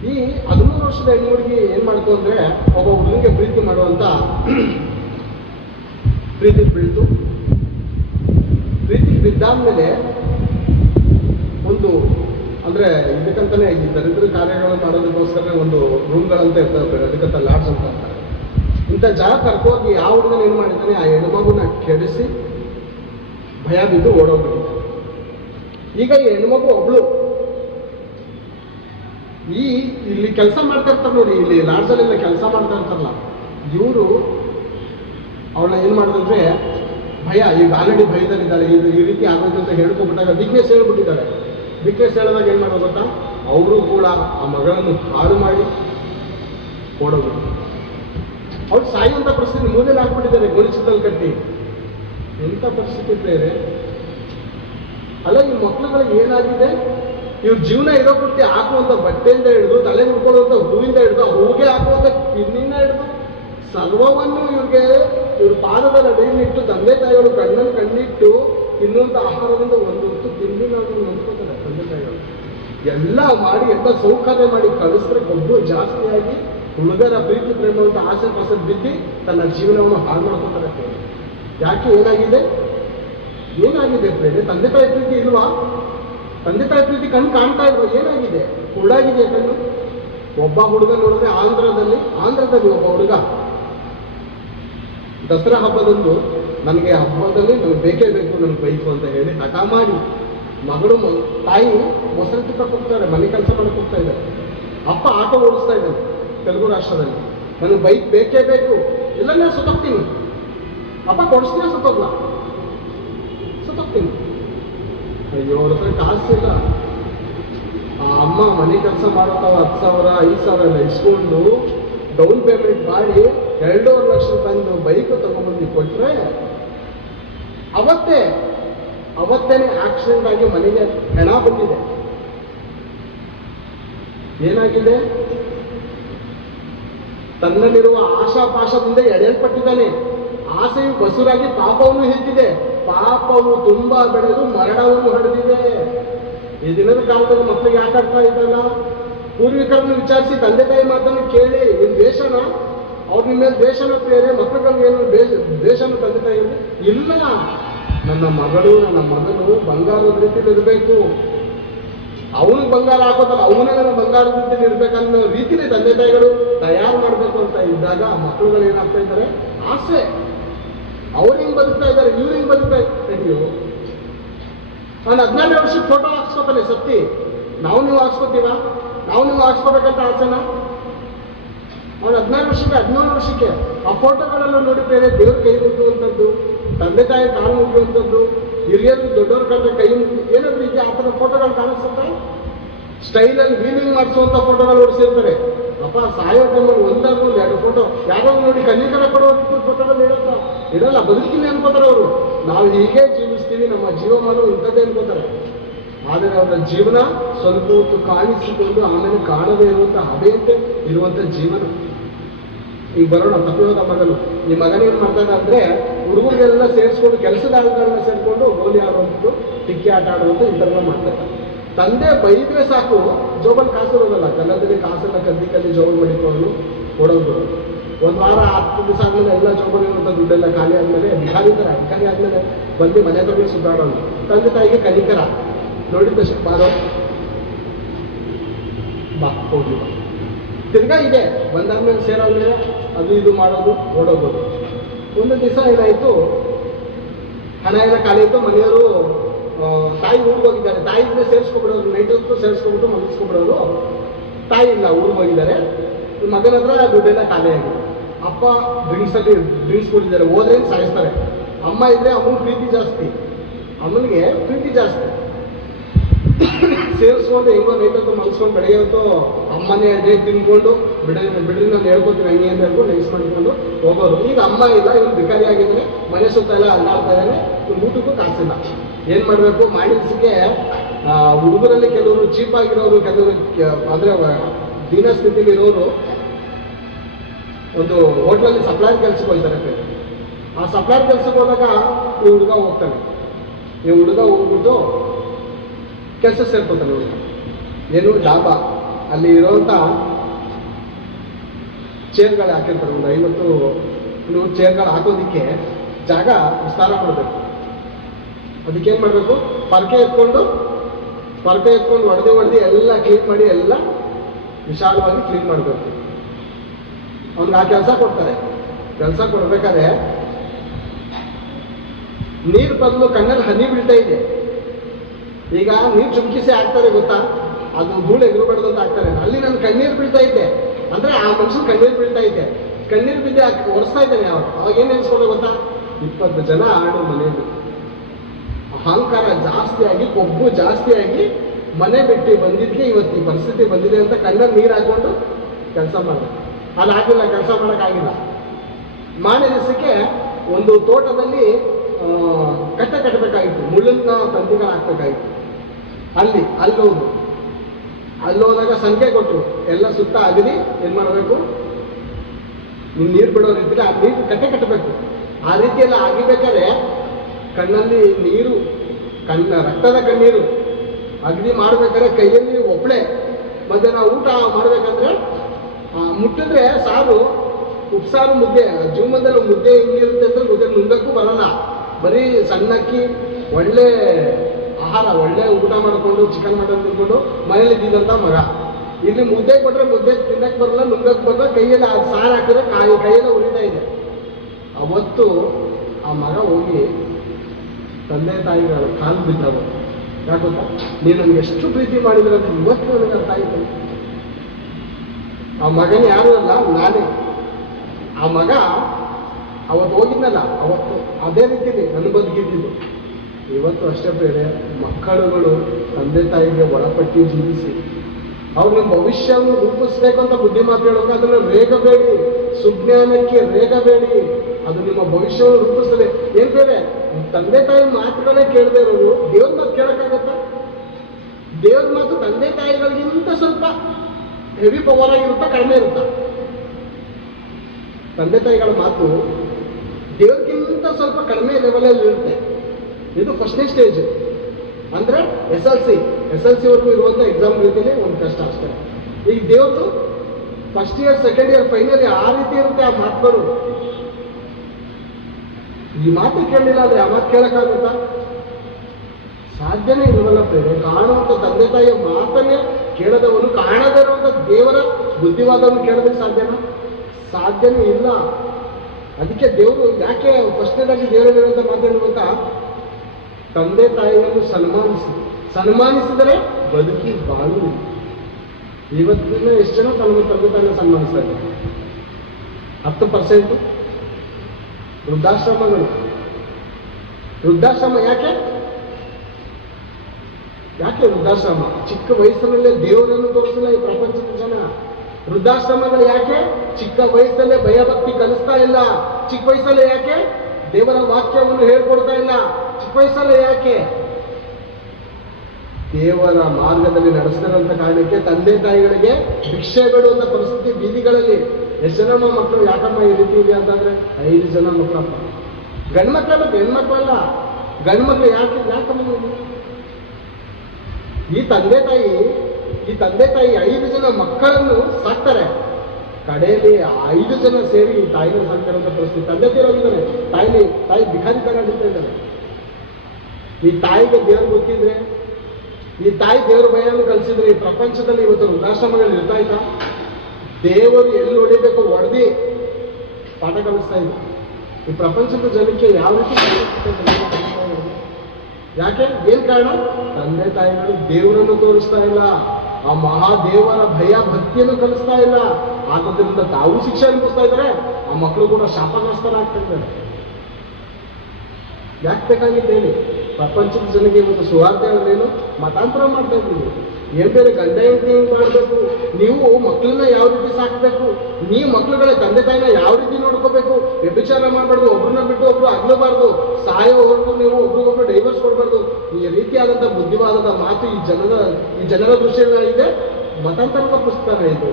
ಈ 13 ವರ್ಷದ ಹೆಣ್ಮುಡುಗಿ ಏನ್ ಮಾಡ್ತು ಅಂದ್ರೆ, ಒಬ್ಬ ಹುಡುಗನಿಗೆ ಪ್ರೀತಿ ಮಾಡುವಂತ ಪ್ರೀತಿ ಬೀಳ್ತು. ಪ್ರೀತಿ ಬಿದ್ದಾದ್ಮೇಲೆ ಒಂದು ಅಂದ್ರೆ ಇದಕ್ಕಂತಾನೆ ಈ ದರಿದ್ರ ಕಾರ್ಯಗಳನ್ನು ಮಾಡೋದಕ್ಕೋಸ್ಕರ ಒಂದು ರೂಮ್ಗಳಂತ ಇರ್ತವೆ, ಅದಕ್ಕಂತ ಲಾಡ್ಜ್ ಅಂತ ಅಂತಾರೆ. ಇಂಥ ಜಾಗ ಕರ್ಕೋಗಿ ಯಾವ ಹುಡುಗನ ಏನ್ ಮಾಡಿದ್ದಾನೆ, ಆ ಹೆಣ್ಮಗುನ ಕೆಡಿಸಿ ಭಯ ಬಿದ್ದು ಓಡೋಗ್ಬಿಟ್ಟಿದ್ದಾನೆ. ಈಗ ಈ ಹೆಣ್ಮಗು ಒಬ್ಳು ಇಲ್ಲಿ ಕೆಲಸ ಮಾಡ್ತಾ ಇರ್ತಾರೆ ನೋಡಿ, ಇಲ್ಲಿ ಲಾಡ್ಜಲ್ಲೆಲ್ಲ ಕೆಲಸ ಮಾಡ್ತಾ ಇರ್ತಾರಲ್ಲ ಇವರು, ಅವಳನ್ನ ಏನ್ ಮಾಡಿದ್ರೆ ಭಯ, ಈಗ ಆಲ್ರೆಡಿ ಭಯದಲ್ಲಿದ್ದಾಳೆ, ಈ ರೀತಿ ಆಗೋದು ಅಂತ ಹೇಳ್ಕೊಬಿಟ್ಟಾಗ ವೀಕ್ನೆಸ್ ಹೇಳ್ಬಿಟ್ಟಿದ್ದಾರೆ. ವೀಕ್ನೆಸ್ ಹೇಳಿದಾಗ ಏನ್ ಮಾಡೋದು ಗೊತ್ತಾ? ಅವರು ಕೂಡ ಆ ಮಗಳನ್ನು ಹಾಳು ಮಾಡಿ ಓಡೋಗ್ಬಿಟ್ಟು ಅವ್ರು ಸಾಯುವಂತ ಪರಿಸ್ಥಿತಿ ಮೂಲೆಯಲ್ಲಿ ಹಾಕ್ಬಿಟ್ಟಿದ್ದಾರೆ, ಗೋಲಿಚಿದಲ್ಲಿ ಕಟ್ಟಿ. ಎಂಥ ಪರಿಸ್ಥಿತಿ ಬೇರೆ ಅಲ್ಲ. ಈ ಮಕ್ಕಳುಗಳಿಗೆ ಏನಾಗಿದೆ, ಇವ್ರ ಜೀವನ ಇರೋ ಪೂರ್ತಿ ಹಾಕುವಂಥ ಬಟ್ಟೆಯಿಂದ ಹಿಡಿದು, ತಲೆ ಮುಡ್ಕೊಳ್ಳುವಂಥ ಹೂವಿಂದ ಹಿಡಿದು, ಹೂವಿಗೆ ಹಾಕುವಂಥ ಪಿನ್ನಿಂದ ಹಿಡಿದು ಸರ್ವವನ್ನು ಇವ್ರ ಪಾದದ ನಡುವಿನಿಟ್ಟು ತಂದೆ ತಾಯಿಗಳು ಕಣ್ಣನ್ನು ಕಣ್ಣಿಟ್ಟು ತಿನ್ನುವಂಥ ಆಹಾರದಿಂದ ಒಂದು ಹೊತ್ತು ತಿಂಡಿ ನಾವು ನಂಬ್ಕೋತಾರೆ ತಂದೆ ತಾಯಿಗಳು. ಎಲ್ಲ ಮಾಡಿ ಎಲ್ಲ ಸೌಕರ್ಯ ಮಾಡಿ ಕಳಿಸಿದ್ರೆ ಕೊಬ್ಬು ಜಾಸ್ತಿಯಾಗಿ ಹುಡುಗರ ಪ್ರೀತಿ ಪ್ರೇಮ ಅಂತ ಆಸೆ ಪಾಸೆ ಬಿದ್ದು ತನ್ನ ಜೀವನವನ್ನು ಹಾಳು ಮಾಡ್ಕೊತಾರೆ. ಯಾಕೆ? ಏನಾಗಿದೆ ಪ್ರೇರಣೆ? ತಂದೆ ತಾಯಿ ಪ್ರೀತಿ ಇಲ್ವಾ? ತಂದೆ ತಾಯಿ ಪ್ರೀತಿ ಕಣ್ಣು ಕಾಣ್ತಾ ಇಲ್ವಾ? ಏನಾಗಿದೆ? ಕುರುಡಾಗಿದೆ ಕಣ್ಣು. ಒಬ್ಬ ಹುಡುಗ ನೋಡಿದ್ರೆ ಆಂಧ್ರದಲ್ಲಿ ಒಬ್ಬ ಹುಡುಗ ದಸರಾ ಹಬ್ಬದಂದು ನನಗೆ ಹಬ್ಬದಲ್ಲಿ ನನಗೆ ಬೇಕೇ ಬೇಕು, ನನಗೆ ಬೈಕು ಅಂತ ಹೇಳಿ ಹಠ ಮಾಡಿ ಮಗಳು ತಾಯಿ ಮೊಸರು ತಿಕ್ಕಕ್ಕೆ ಹೋಗ್ತಾರೆ, ಮನೆ ಕೆಲಸ ಮಾಡಕ್ಕೆ ಹೋಗ್ತಾ ಇದ್ದಾರೆ. ಅಪ್ಪ ಆಟೋ ಓಡಿಸ್ತಾ ಇದ್ದಾನೆ ತೆಲುಗು ರಾಷ್ಟ್ರದಲ್ಲಿ. ನನಗೆ ಬೈಕ್ ಬೇಕೇ ಬೇಕು, ಇಲ್ಲ ನಾನು ಸುತ್ತೋಗ್ತೀನಿ. ಅಪ್ಪ ಕೊಡಿಸ್ತೀರ? ಸುತ್ತೋಗ್ತೀನಿ. ಅಯ್ಯೋ ಅವ್ರ ಹತ್ರ ಕಾಸಿಲ್ಲ. ಆ ಅಮ್ಮ ಮನೆ ಕೆಲಸ ಮಾಡೋತಾವ 10,000 5,000 ಎಲ್ಲ ಇಸ್ಕೊಂಡು ಡೌನ್ ಪೇಮೆಂಟ್ ಮಾಡಿ 2.5 ಲಕ್ಷ ರೂಪಾಯಿದು ಬೈಕ್ ತಗೊಂಡ್ಬಂದು ಕೊಟ್ರೆ ಅವತ್ತೇನೆ ಆಕ್ಸಿಡೆಂಟ್ ಆಗಿ ಮನೆಗೆ ಹೆಣ ಬಂದಿದೆ. ಏನಾಗಿದೆ? ತನ್ನಲ್ಲಿರುವ ಆಶಾಪಾಶದಿಂದ ಎಳೆಯಲ್ಪಟ್ಟಿದ್ದಾನೆ. ಆಸೆಯು ಬಸುರಾಗಿ ಪಾಪವನ್ನು ಹೆಚ್ಚಿದೆ. ಪಾಪವು ತುಂಬಾ ಬೆಳೆದು ಮರಣವನ್ನು ಹಡೆದಿದೆ. ಈ ದಿನದ ಕಾಲದಲ್ಲಿ ಮಕ್ಕಳಿಗೆ ಯಾಕೆ ಅರ್ಥ ಇದಲ್ಲ? ಪೂರ್ವಿಕರನ್ನು ವಿಚಾರಿಸಿ ತಂದೆ ತಾಯಿ ಮಾತನ್ನು ಕೇಳಿ, ಇದು ದೇಶನ? ಅವ್ರ ನಿಮ್ಮ ಮೇಲೆ ದೇಶನ ಪ್ರೇರೆ, ಮಕ್ಕಳಿಗೆ ಏನು ದೇಶನ ತಂದೆ ತಾಯಿ ಇಲ್ಲ. ನನ್ನ ಮಗಳು ನನ್ನ ಮಗನು ಬಂಗಾರದ ರೀತಿಯಲ್ಲಿ ಇರಬೇಕು. ಅವನಿಗೆ ಬಂಗಾರ ಹಾಕೋದಲ್ಲ, ಅವನೇ ನನ್ನ ಬಂಗಾರದ ರೀತಿಯಲ್ಲಿ ಇರ್ಬೇಕನ್ನೋ ರೀತಿಯಲ್ಲಿ ತಂದೆ ತಾಯಿಗಳು ತಯಾರು ಮಾಡಬೇಕು ಅಂತ ಇದ್ದಾಗ ಮಕ್ಕಳುಗಳು ಏನಾಗ್ತಾ ಇದ್ದಾರೆ? ಆಸೆ. ಅವ್ರು ಹಿಂಗೆ ಬದುಕ್ತಾ ಇದ್ದಾರೆ, ಇವ್ರು ಹಿಂಗೆ ಬದುಕ್ತಾ ಇದ್ದೀವಿ. ನಾನು 14 ವರ್ಷಕ್ಕೆ ಫೋಟೋ ಹಾಕ್ಸ್ಕೊತಾನೆ ಸತ್ತಿ. ನೀವು ಹಾಕ್ಸ್ಕೊತೀವ? ನೀವು ಹಾಕ್ಸ್ಕೋಬೇಕಂತ ಆಸೆನ? ಅವ್ನು 17 ವರ್ಷಕ್ಕೆ ಆ ಫೋಟೋಗಳೆಲ್ಲ ನೋಡಿ ಬೇರೆ ದೇವ್ರ ಕೈ ಮುಟ್ಟುವಂಥದ್ದು, ತಂದೆ ತಾಯಿ ಕಾಲು ಮುಟ್ಟುವಂಥದ್ದು, ಹಿರಿಯರು ದೊಡ್ಡವ್ರ ಕಂಡ್ರೆ ಕೈ ಮುಟ್ಟು ಏನಾದ್ರು ಇದೆಯಾ? ಆ ಥರ ಫೋಟೋಗಳು ಕಾಣಿಸುತ್ತೆ. ಸ್ಟೈಲಲ್ಲಿ ವೀಲಿಂಗ್ ಮಾಡಿಸುವಂಥ ಫೋಟೋಗಳು ಹೊಡಿಸಿರ್ತಾರೆ. ಅಪ್ಪ ಸಾಯೋ ಟೈಮಲ್ಲಿ 1-2 ಫೋಟೋ ಯಾರೋ ನೋಡಿ ಕನ್ನಿಕರ ಕೊಡುವಂಥ ಫೋಟೋಗಳು ಇರಲ್ಲ. ಬದುಕಿನಿ ಅನ್ಕೋತಾರೆ ಅವರು. ನಾವು ಹೀಗೆ ಜೀವಿಸ್ತೀವಿ, ನಮ್ಮ ಜೀವಮಾನ ಇಂಥದ್ದೇ ಅನ್ಕೋತಾರೆ. ಆದರೆ ಅವರ ಜೀವನ ಸ್ವಲ್ಪ ಹೊತ್ತು ಕಾಣಿಸಿಕೊಂಡು ಆಮೇಲೆ ಕಾಣದೇ ಇರುವಂಥ ಹಬೆಯಂತೆ ಇರುವಂಥ ಜೀವನ. ಈಗ ಬರೋಣ, ತಪ್ಪಿರೋದ ಮಗನು. ಈ ಮಗನೇನು ಮಾಡ್ತಾನೆ ಅಂದರೆ ಹುಡುಗರಿಗೆಲ್ಲ ಸೇರಿಸ್ಕೊಂಡು ಕೆಲಸದ ಆಳುಗಳನ್ನ ಸೇರಿಕೊಂಡು ಗೋಲಿ ಆಡುವಂಥದ್ದು, ಟಿಕ್ಕಿ ಆಟ ಆಡುವಂಥ ಈ ಥರ ಮಾಡ್ತಾರೆ. ತಂದೆ ಬೈದ್ರೆ ಸಾಕು, ಜೋಬಲ್ಲಿ ಕಾಸು ಇರೋದಲ್ಲ. ಕನ್ನಡದಲ್ಲಿ ಕಾಸೆಲ್ಲ ಕಲ್ಲಿ ಜೋಬಲ್ ಮಾಡಿಕೊಂಡು ಕೊಡೋದು. ಒಂದು ವಾರ 10 ದಿವಸ ಆದಮೇಲೆ ಎಲ್ಲ ಜೋಬಲ್ಲಿ ಇರುವಂಥ ದುಡ್ಡೆಲ್ಲ ಖಾಲಿ ಆದಮೇಲೆ ಬಿಹಾರಿ ಆದಮೇಲೆ ಬಂದು ಮನೆ ತೊಗೊಂಡು ಸುತ್ತಾಡೋದು. ತಂದೆ ತಾಯಿಗೆ ಕನಿಕರ ನೋಡಿದ ತಕ್ಷಣ ಬಾರೋ ಬಾ ಹೋಗಿ ಬಾ. ತಿರ್ಗಾ ಇದೆ ಬಂದಾದ್ಮೇಲೆ ಸೇರಾದ್ಮೇಲೆ ಅದು ಇದು ಮಾಡೋದು, ಓಡೋಗೋದು. ಒಂದು ದಿವಸ ಏನಾಯಿತು, ಹಣ ಎಲ್ಲ ಖಾಲಿ ಇತ್ತು. ಮನೆಯವರು ತಾಯಿ ಊರಿಗೆ ಹೋಗಿದ್ದಾರೆ. ತಾಯಿ ಇದ್ರೆ ಸೇರಿಸ್ಕೊಬಿಡೋದು, ನೈಟ್ ಹೊತ್ತು ಸೇರಿಸ್ಕೊಬಿಟ್ಟು ಮಲಗಿಸ್ಕೊಬಿಡೋದು. ತಾಯಿ ಇಲ್ಲ, ಊರಿಗೆ ಹೋಗಿದ್ದಾರೆ. ಮಗನ ಹತ್ರ ದುಡ್ಡೆಲ್ಲ ಖಾಲಿ ಆಗಿದೆ. ಅಪ್ಪ ಡ್ರಿಂಕ್ಸ್ ಕೊಟ್ಟಿದ್ದಾರೆ, ಹೋದ್ರೇನು ಸಾಯಿಸ್ತಾರೆ. ಅಮ್ಮ ಇದ್ರೆ ಅಮ್ಮನ ಪ್ರೀತಿ ಜಾಸ್ತಿ, ಅಮ್ಮನಿಗೆ ಪ್ರೀತಿ ಜಾಸ್ತಿ. ಸೇರಿಸ್ಕೊಂಡು ಹೆಂಗೋ ನೈಟ್ ಹೊತ್ತು ಮಲಗಿಸ್ಕೊಂಡು ಬೆಳಗ್ಗೆ ಹೊತ್ತು ಅಮ್ಮನೇ ಅದೇ ತಿನ್ಕೊಂಡು ಬಿಡ್ರಿನಲ್ಲಿ ಹೇಳ್ಕೊತೀನಿ ಹಂಗೆ ಅಂತ ಹೇಳ್ಕೊಂಡು ನೈಸ್ ಮಾಡಿಕೊಂಡು ಹೋಗೋರು. ಈಗ ಅಮ್ಮ ಇಲ್ಲ, ಇವನು ಭಿಕಾರಿ ಆಗಿದ್ದಾನೆ, ಮನೆ ಸುತ್ತ ಎಲ್ಲ ಅಲ್ಲಾಡ್ತಾ ಇದ್ದಾನೆ, ಊಟಕ್ಕೂ ಕಾಸಿಲ್ಲ. ಏನು ಮಾಡಬೇಕು? ಮಾಡಿಸಿಗೆ ಹುಡುಗರಲ್ಲಿ ಕೆಲವರು ಚೀಪ್ ಆಗಿರೋರು, ಕೆಲವರು ಅಂದರೆ ದೀನ ಸ್ಥಿತಿಲಿ ಇರೋರು ಒಂದು ಹೋಟ್ಲಲ್ಲಿ ಸಪ್ಲೈರ್ ಕೆಲ್ಸಕ್ಕೆ ಹೋಗ್ತಾರೆ. ಆ ಸಪ್ಲೈರ್ ಕೆಲ್ಸಕ್ಕೆ ಹೋದಾಗ ಈ ಹುಡುಗ ಹೋಗ್ತಾನೆ. ಈ ಹುಡುಗ ಹೋಗ್ಬಿಟ್ಟು ಕೆಲಸ ಸೇರ್ಕೋತಾನೆ. ಹುಡುಗ ಏನು ಡಾಬಾ ಅಲ್ಲಿ ಇರೋಂಥ ಚೇರ್ಗಳು ಹಾಕಿರ್ತಾರೆ. ಒಂದು 50-100 ಚೇರ್ಗಳು ಹಾಕೋದಿಕ್ಕೆ ಜಾಗ ವಿಸ್ತಾರ ಮಾಡಬೇಕು. ಅದಕ್ಕೇನು ಮಾಡಬೇಕು? ಪರಕೆ ಎತ್ಕೊಂಡು ಹೊಡೆದು ಎಲ್ಲ ಕ್ಲೀನ್ ಮಾಡಿ ಎಲ್ಲ ವಿಶಾಲವಾಗಿ ಕ್ಲೀನ್ ಮಾಡಬೇಕು. ಅವ್ನಿಗೆ ಆ ಕೆಲಸ ಕೊಡ್ತಾರೆ. ಕೆಲಸ ಕೊಡ್ಬೇಕಾದ್ರೆ ನೀರು ಬದಲು ಕಣ್ಣಲ್ಲಿ ಹನಿ ಬೀಳ್ತಾ ಇದೆ. ಈಗ ನೀರು ಚುಮ್ಕಿಸಿ ಹಾಕ್ತಾರೆ ಗೊತ್ತಾ, ಅದು ಧೂಳು ಎಗರಬಾರ್ದು ಅಂತ ಹಾಕ್ತಾರೆ. ಅಲ್ಲಿ ನನ್ನ ಕಣ್ಣೀರು ಬೀಳ್ತಾ ಇದ್ದೆ ಅಂದರೆ ಆ ಮನುಷ್ಯನ ಕಣ್ಣೀರು ಬೀಳ್ತಾ ಇದ್ದೆ. ಕಣ್ಣೀರು ಬಿದ್ದೆ ಒರೆಸ್ತಾ ಇದ್ದಾನೆ. ಅವಾಗ ಏನು ನೆನೆಸ್ಕೊಂಡು ಗೊತ್ತಾ? 20 ಜನ ಆಡು ಮನೆಯಲ್ಲಿ. ಅಹಂಕಾರ ಜಾಸ್ತಿಯಾಗಿ, ಕೊಬ್ಬು ಜಾಸ್ತಿಯಾಗಿ ಮನೆ ಬಿಟ್ಟು ಬಂದಿದ್ದಕ್ಕೆ ಇವತ್ತು ಈ ಪರಿಸ್ಥಿತಿ ಬಂದಿದೆ ಅಂತ ಕಣ್ಣಲ್ಲಿ ನೀರು ಹಾಕೊಂಡು ಕೆಲಸ ಮಾಡಿದೆ. ಅಲ್ಲಿ ಆಗಿಲ್ಲ, ಕೆಲಸ ಮಾಡೋಕ್ಕಾಗಿಲ್ಲ. ಮಾಡಿದಕ್ಕೆ ಒಂದು ತೋಟದಲ್ಲಿ ಕಟ್ಟೆ ಕಟ್ಟಬೇಕಾಗಿತ್ತು, ಮುಳ್ಳಿನ ತಂತಿಗಳು ಹಾಕ್ಬೇಕಾಗಿತ್ತು. ಅಲ್ಲಿ ಹೋದಾಗ ಸಂಖ್ಯೆ ಕೊಟ್ಟರು. ಎಲ್ಲ ಸುತ್ತ ಅಗದಿ ಏನು ಮಾಡಬೇಕು? ನೀರು ಬಿಡೋ ರೀತಿಯಲ್ಲಿ ಆ ನೀರು ಕಟ್ಟೆ ಕಟ್ಟಬೇಕು. ಆ ರೀತಿಯೆಲ್ಲ ಆಗಿಬೇಕಾದ್ರೆ ಕಣ್ಣಲ್ಲಿ ನೀರು, ರಕ್ತದ ಕಣ್ಣೀರು. ಅಗ್ನಿ ಮಾಡ್ಬೇಕಾದ್ರೆ ಕೈಯಲ್ಲಿ ಒಪ್ಪಳೆ. ಮಧ್ಯಾಹ್ನ ಊಟ ಮಾಡ್ಬೇಕಂದ್ರೆ ಮುಟ್ಟಿದ್ರೆ ಸಾರು, ಉಪ್ಸಾರು, ಮುದ್ದೆ. ಜೀವನದಲ್ಲಿ ಮುದ್ದೆ ಹೆಂಗಿರುತ್ತೆ ಅಂದ್ರೆ ಮುದ್ದೆ ನುಂಗಕ್ಕೂ ಬರಲ್ಲ. ಬರೀ ಸಣ್ಣಕ್ಕಿ ಒಳ್ಳೆ ಆಹಾರ, ಒಳ್ಳೆ ಊಟ ಮಾಡಿಕೊಂಡು ಚಿಕನ್ ಮಟನ್ ತಿನ್ಕೊಂಡು ಮನೇಲಿ ಇದ್ದಿದ್ದಂಥ ಮಗ. ಇಲ್ಲಿ ಮುದ್ದೆ ಕೊಟ್ಟರೆ ಮುದ್ದೆ ತಿನ್ನಕ್ಕೆ ಬರಲ್ಲ, ನುಂಗಕ್ಕೆ ಬರಲ್ಲ. ಕೈಯಲ್ಲಿ ಆ ಸಾರು ಹಾಕಿದ್ರೆ ಕೈಯೆಲ್ಲ ಉರಿತಾ ಇದೆ. ಅವತ್ತು ಆ ಮಗ ಹೋಗಿ ತಂದೆ ತಾಯಿಗಳ ಕಾಲು ಬಿದ್ದವ. ಯಾಕೆ ಗೊತ್ತಾ? ನೀನು ನನಗೆ ಎಷ್ಟು ಪ್ರೀತಿ ಮಾಡಿದ್ರೆ ಅಂತ ಇವತ್ತು ನನಗೆ ಅರ್ಥ ಆಯಿತು. ಆ ಮಗನ ಯಾರು ಅಲ್ಲ, ನಾನೇ. ಆ ಮಗ ಅವತ್ತು ಹೋಗಿದ್ನಲ್ಲ, ಅವತ್ತು ಅದೇ ರೀತಿಯಲ್ಲಿ ನನ್ನ ಬದುಕಿದ್ದು. ಇವತ್ತು ಅಷ್ಟೇ ಬೇರೆ ಮಕ್ಕಳುಗಳು ತಂದೆ ತಾಯಿಗೆ ಒಳಪಟ್ಟು ಜೀವಿಸಿ ಅವ್ರ ನಿಮ್ಮ ಭವಿಷ್ಯವನ್ನು ರೂಪಿಸ್ಬೇಕು ಅಂತ ಬುದ್ಧಿ ಮಾತು ಹೇಳೋಕೆ ಅದನ್ನು ರೇಗಬೇಡಿ, ಸುಜ್ಞಾನಕ್ಕೆ ರೇಗಬೇಡಿ. ಅದು ನಿಮ್ಮ ಭವಿಷ್ಯವನ್ನು ರೂಪಿಸ್ತದೆ. ಏನ್ ಬೇರೆ ತಂದೆ ತಾಯಿ ಮಾತುಗಳೇ ಕೇಳದೆ ಇರೋರು ದೇವ್ರ ಮಾತು ಕೇಳಕ್ಕಾಗತ್ತಾ? ದೇವ್ರ ಮಾತು ತಂದೆ ತಾಯಿಗಳಿಗಿಂತ ಸ್ವಲ್ಪ ಹೆವಿ ಪವರ್ ಆಗಿರುತ್ತಾ, ಕಡಿಮೆ ಇರುತ್ತಾ? ತಂದೆ ತಾಯಿಗಳ ಮಾತು ದೇವ್ರಿಗಿಂತ ಸ್ವಲ್ಪ ಕಡಿಮೆ ಲೆವೆಲಲ್ಲಿ ಇರುತ್ತೆ. ಇದು ಫಸ್ಟ್ನೇ ಸ್ಟೇಜ್ ಅಂದ್ರೆ ಎಸ್ ಎಲ್ ಸಿ ವರೆಗೂ ಇರುವಂತ ಎಕ್ಸಾಮ್ ರೀತಿಯಲ್ಲಿ ಒಂದು ಕಷ್ಟ ಅಷ್ಟೇ. ಈಗ ದೇವ್ರದ್ದು first year, second year, final year ಆ ರೀತಿ ಇರುತ್ತೆ ಆ ಮಾತುಗಳು. ಈ ಮಾತು ಕೇಳಲಿಲ್ಲ ಅಂದ್ರೆ ಆ ಮಾತು ಕೇಳಕ್ಕಾಗುತ್ತಾ? ಸಾಧ್ಯನೇ ಇರುವಲ್ಲ ಪ್ರೇರೆ. ಕಾಣುವಂತ ತಂದೆ ತಾಯಿಯ ಮಾತನ್ನೇ ಕೇಳದವನು ಕಾಣದೇ ಇರುವಂತ ದೇವರ ಬುದ್ಧಿವಾದವನ್ನು ಕೇಳೋದಕ್ಕೆ ಸಾಧ್ಯನೇ ಇಲ್ಲ. ಅದಕ್ಕೆ ದೇವರು ಯಾಕೆ ಫಸ್ಟ್ನೇದಾಗಿ ದೇವರು ಹೇಳುವಂತ ಮಾತೇನುವಂತ, ತಂದೆ ತಾಯಿಯನ್ನು ಸನ್ಮಾನಿಸಿದರೆ ಬದುಕಿ ಬಾಳು. ಇವತ್ತಿನ ಎಷ್ಟು ಜನ ತಮ್ಮ ತಂದೆ ತಾಯಿಯನ್ನು ಸನ್ಮಾನಿಸ್ತಾ ಇದ್ದಾರೆ? 10%. ವೃದ್ಧಾಶ್ರಮಗಳು, ವೃದ್ಧಾಶ್ರಮ ಯಾಕೆ ವೃದ್ಧಾಶ್ರಮ? ಚಿಕ್ಕ ವಯಸ್ಸಿನಲ್ಲೇ ದೇವರನ್ನು ತೋರಿಸಿಲ್ಲ ಈ ಪ್ರಪಂಚದ ಜನ. ವೃದ್ಧಾಶ್ರಮಗಳು ಯಾಕೆ? ಚಿಕ್ಕ ವಯಸ್ಸಲ್ಲೇ ಭಯಭಕ್ತಿ ಕಲಿಸ್ತಾ ಇಲ್ಲ. ಚಿಕ್ಕ ವಯಸ್ಸಲ್ಲೇ ಯಾಕೆ ದೇವರ ವಾಕ್ಯವನ್ನು ಹೇಳ್ಕೊಡ್ತಾ ಇಲ್ಲ? ಚಿಕ್ಕ ವಯಸ್ಸಲ್ಲೇ ಯಾಕೆ ದೇವರ ಮಾರ್ಗದಲ್ಲಿ ನಡೆಸಿದಂತ ಕಾರಣಕ್ಕೆ ತಂದೆ ತಾಯಿಗಳಿಗೆ ಭಿಕ್ಷೆ ಬಿಡುವಂತ ಪರಿಸ್ಥಿತಿ ಬೀದಿಗಳಲ್ಲಿ. ಎಷ್ಟು ಜನ ಮಕ್ಕಳು ಯಾಕಮ್ಮ ಈ ರೀತಿ ಇದೆ ಅಂತಂದ್ರೆ 5 ಜನ ಮಕ್ಕಳಪ್ಪ. ಗಂಡು ಮಕ್ಕಳಲ್ಲ, ಹೆಣ್ಮಕ್ಳಲ್ಲ. ಗಂಡು ಮಕ್ಕಳು ಯಾಕಮ್ಮ? ಈ ತಂದೆ ತಾಯಿ 5 ಜನ ಮಕ್ಕಳನ್ನು ಸಾಕ್ತಾರೆ. ಕಡೆಯಲ್ಲಿ 5 ಜನ ಸೇರಿ ಈ ತಾಯಿನ ಸಾಕ್ತಾರಂತ ಪರಿಸ್ಥಿತಿ. ತಂದೆ ತೀರೋಗಿದ್ದಾನೆ, ತಾಯಿ ಭಿಖಾರಿ ತಗೊಂಡಿರ್ತಾ ಇದ್ದಾನೆ. ಈ ತಾಯಿಗೆ ದೇವರು ಗೊತ್ತಿದ್ರೆ, ಈ ತಾಯಿ ದೇವ್ರ ಭಯವನ್ನು ಕಲಿಸಿದ್ರೆ ಈ ಪ್ರಪಂಚದಲ್ಲಿ ಇವತ್ತು ವೃದ್ಧಾಶ್ರಮಗಳು ಇರ್ತಾ ಇದ್ದ? ದೇವರು ಎಲ್ಲಿ ಹೊಡಿಬೇಕು ಹೊಡೆದಿ ಪಾಠ ಕಲಿಸ್ತಾ ಇದ್ರು. ಈ ಪ್ರಪಂಚದ ಜನಕ್ಕೆ ಯಾವ ರೀತಿ ಯಾಕೆ? ಏನ್ ಕಾರಣ? ತಂದೆ ತಾಯಿಗಳು ದೇವರನ್ನು ತೋರಿಸ್ತಾ ಇಲ್ಲ, ಆ ಮಹಾದೇವರ ಭಯ ಭಕ್ತಿಯನ್ನು ಕಲಿಸ್ತಾ ಇಲ್ಲ. ಆದ್ದರಿಂದ ತಾವು ಶಿಕ್ಷೆ ಅನುಭವಿಸ್ತಾ ಇದ್ದಾರೆ, ಆ ಮಕ್ಕಳು ಕೂಡ ಶಾಪಗ್ರಸ್ತರಾಗ್ತಾ ಇದ್ದಾರೆ. ಯಾಕೆ ಬೇಕಾಗಿತ್ತು ಹೇಳಿ? ಪ್ರಪಂಚದ ಜನಕ್ಕೆ ಇವತ್ತು ಸುವಾರ್ತೆ ಹೇಳೋದೇನು? ಮತಾಂತರ ಮಾಡ್ತಾ ಇದ್ದೀವಿ. ಏನ್ ಬೇರೆ ಗಂಡ ಹೆಂಡತಿ ಮಾಡಬೇಕು, ನೀವು ಮಕ್ಕಳನ್ನ ಯಾವ ರೀತಿ ಸಾಕ್ಬೇಕು, ನೀವು ಮಕ್ಕಳುಗಳ ತಂದೆ ತಾಯಿನ ಯಾವ ರೀತಿ ನೋಡ್ಕೋಬೇಕು, ವ್ಯಭಿಚಾರ ಮಾಡಬಾರ್ದು, ಒಬ್ರನ್ನ ಬಿಟ್ಟು ಒಬ್ರು ಅಗ್ಲಬಾರ್ದು, ಸಾಯೋವರೆಗೂ ನೀವು ಒಬ್ರಿಗೊಬ್ರು ಡೈವರ್ಸ್ ಕೊಡಬಾರ್ದು. ಈ ರೀತಿಯಾದಂಥ ಬುದ್ಧಿವಾದದ ಮಾತು ಈ ಜನರ ದೃಷ್ಟಿಯಲ್ಲಿ ಇದೆ. ಮತಾಂತರದ ಪುಸ್ತಕ ಇದು,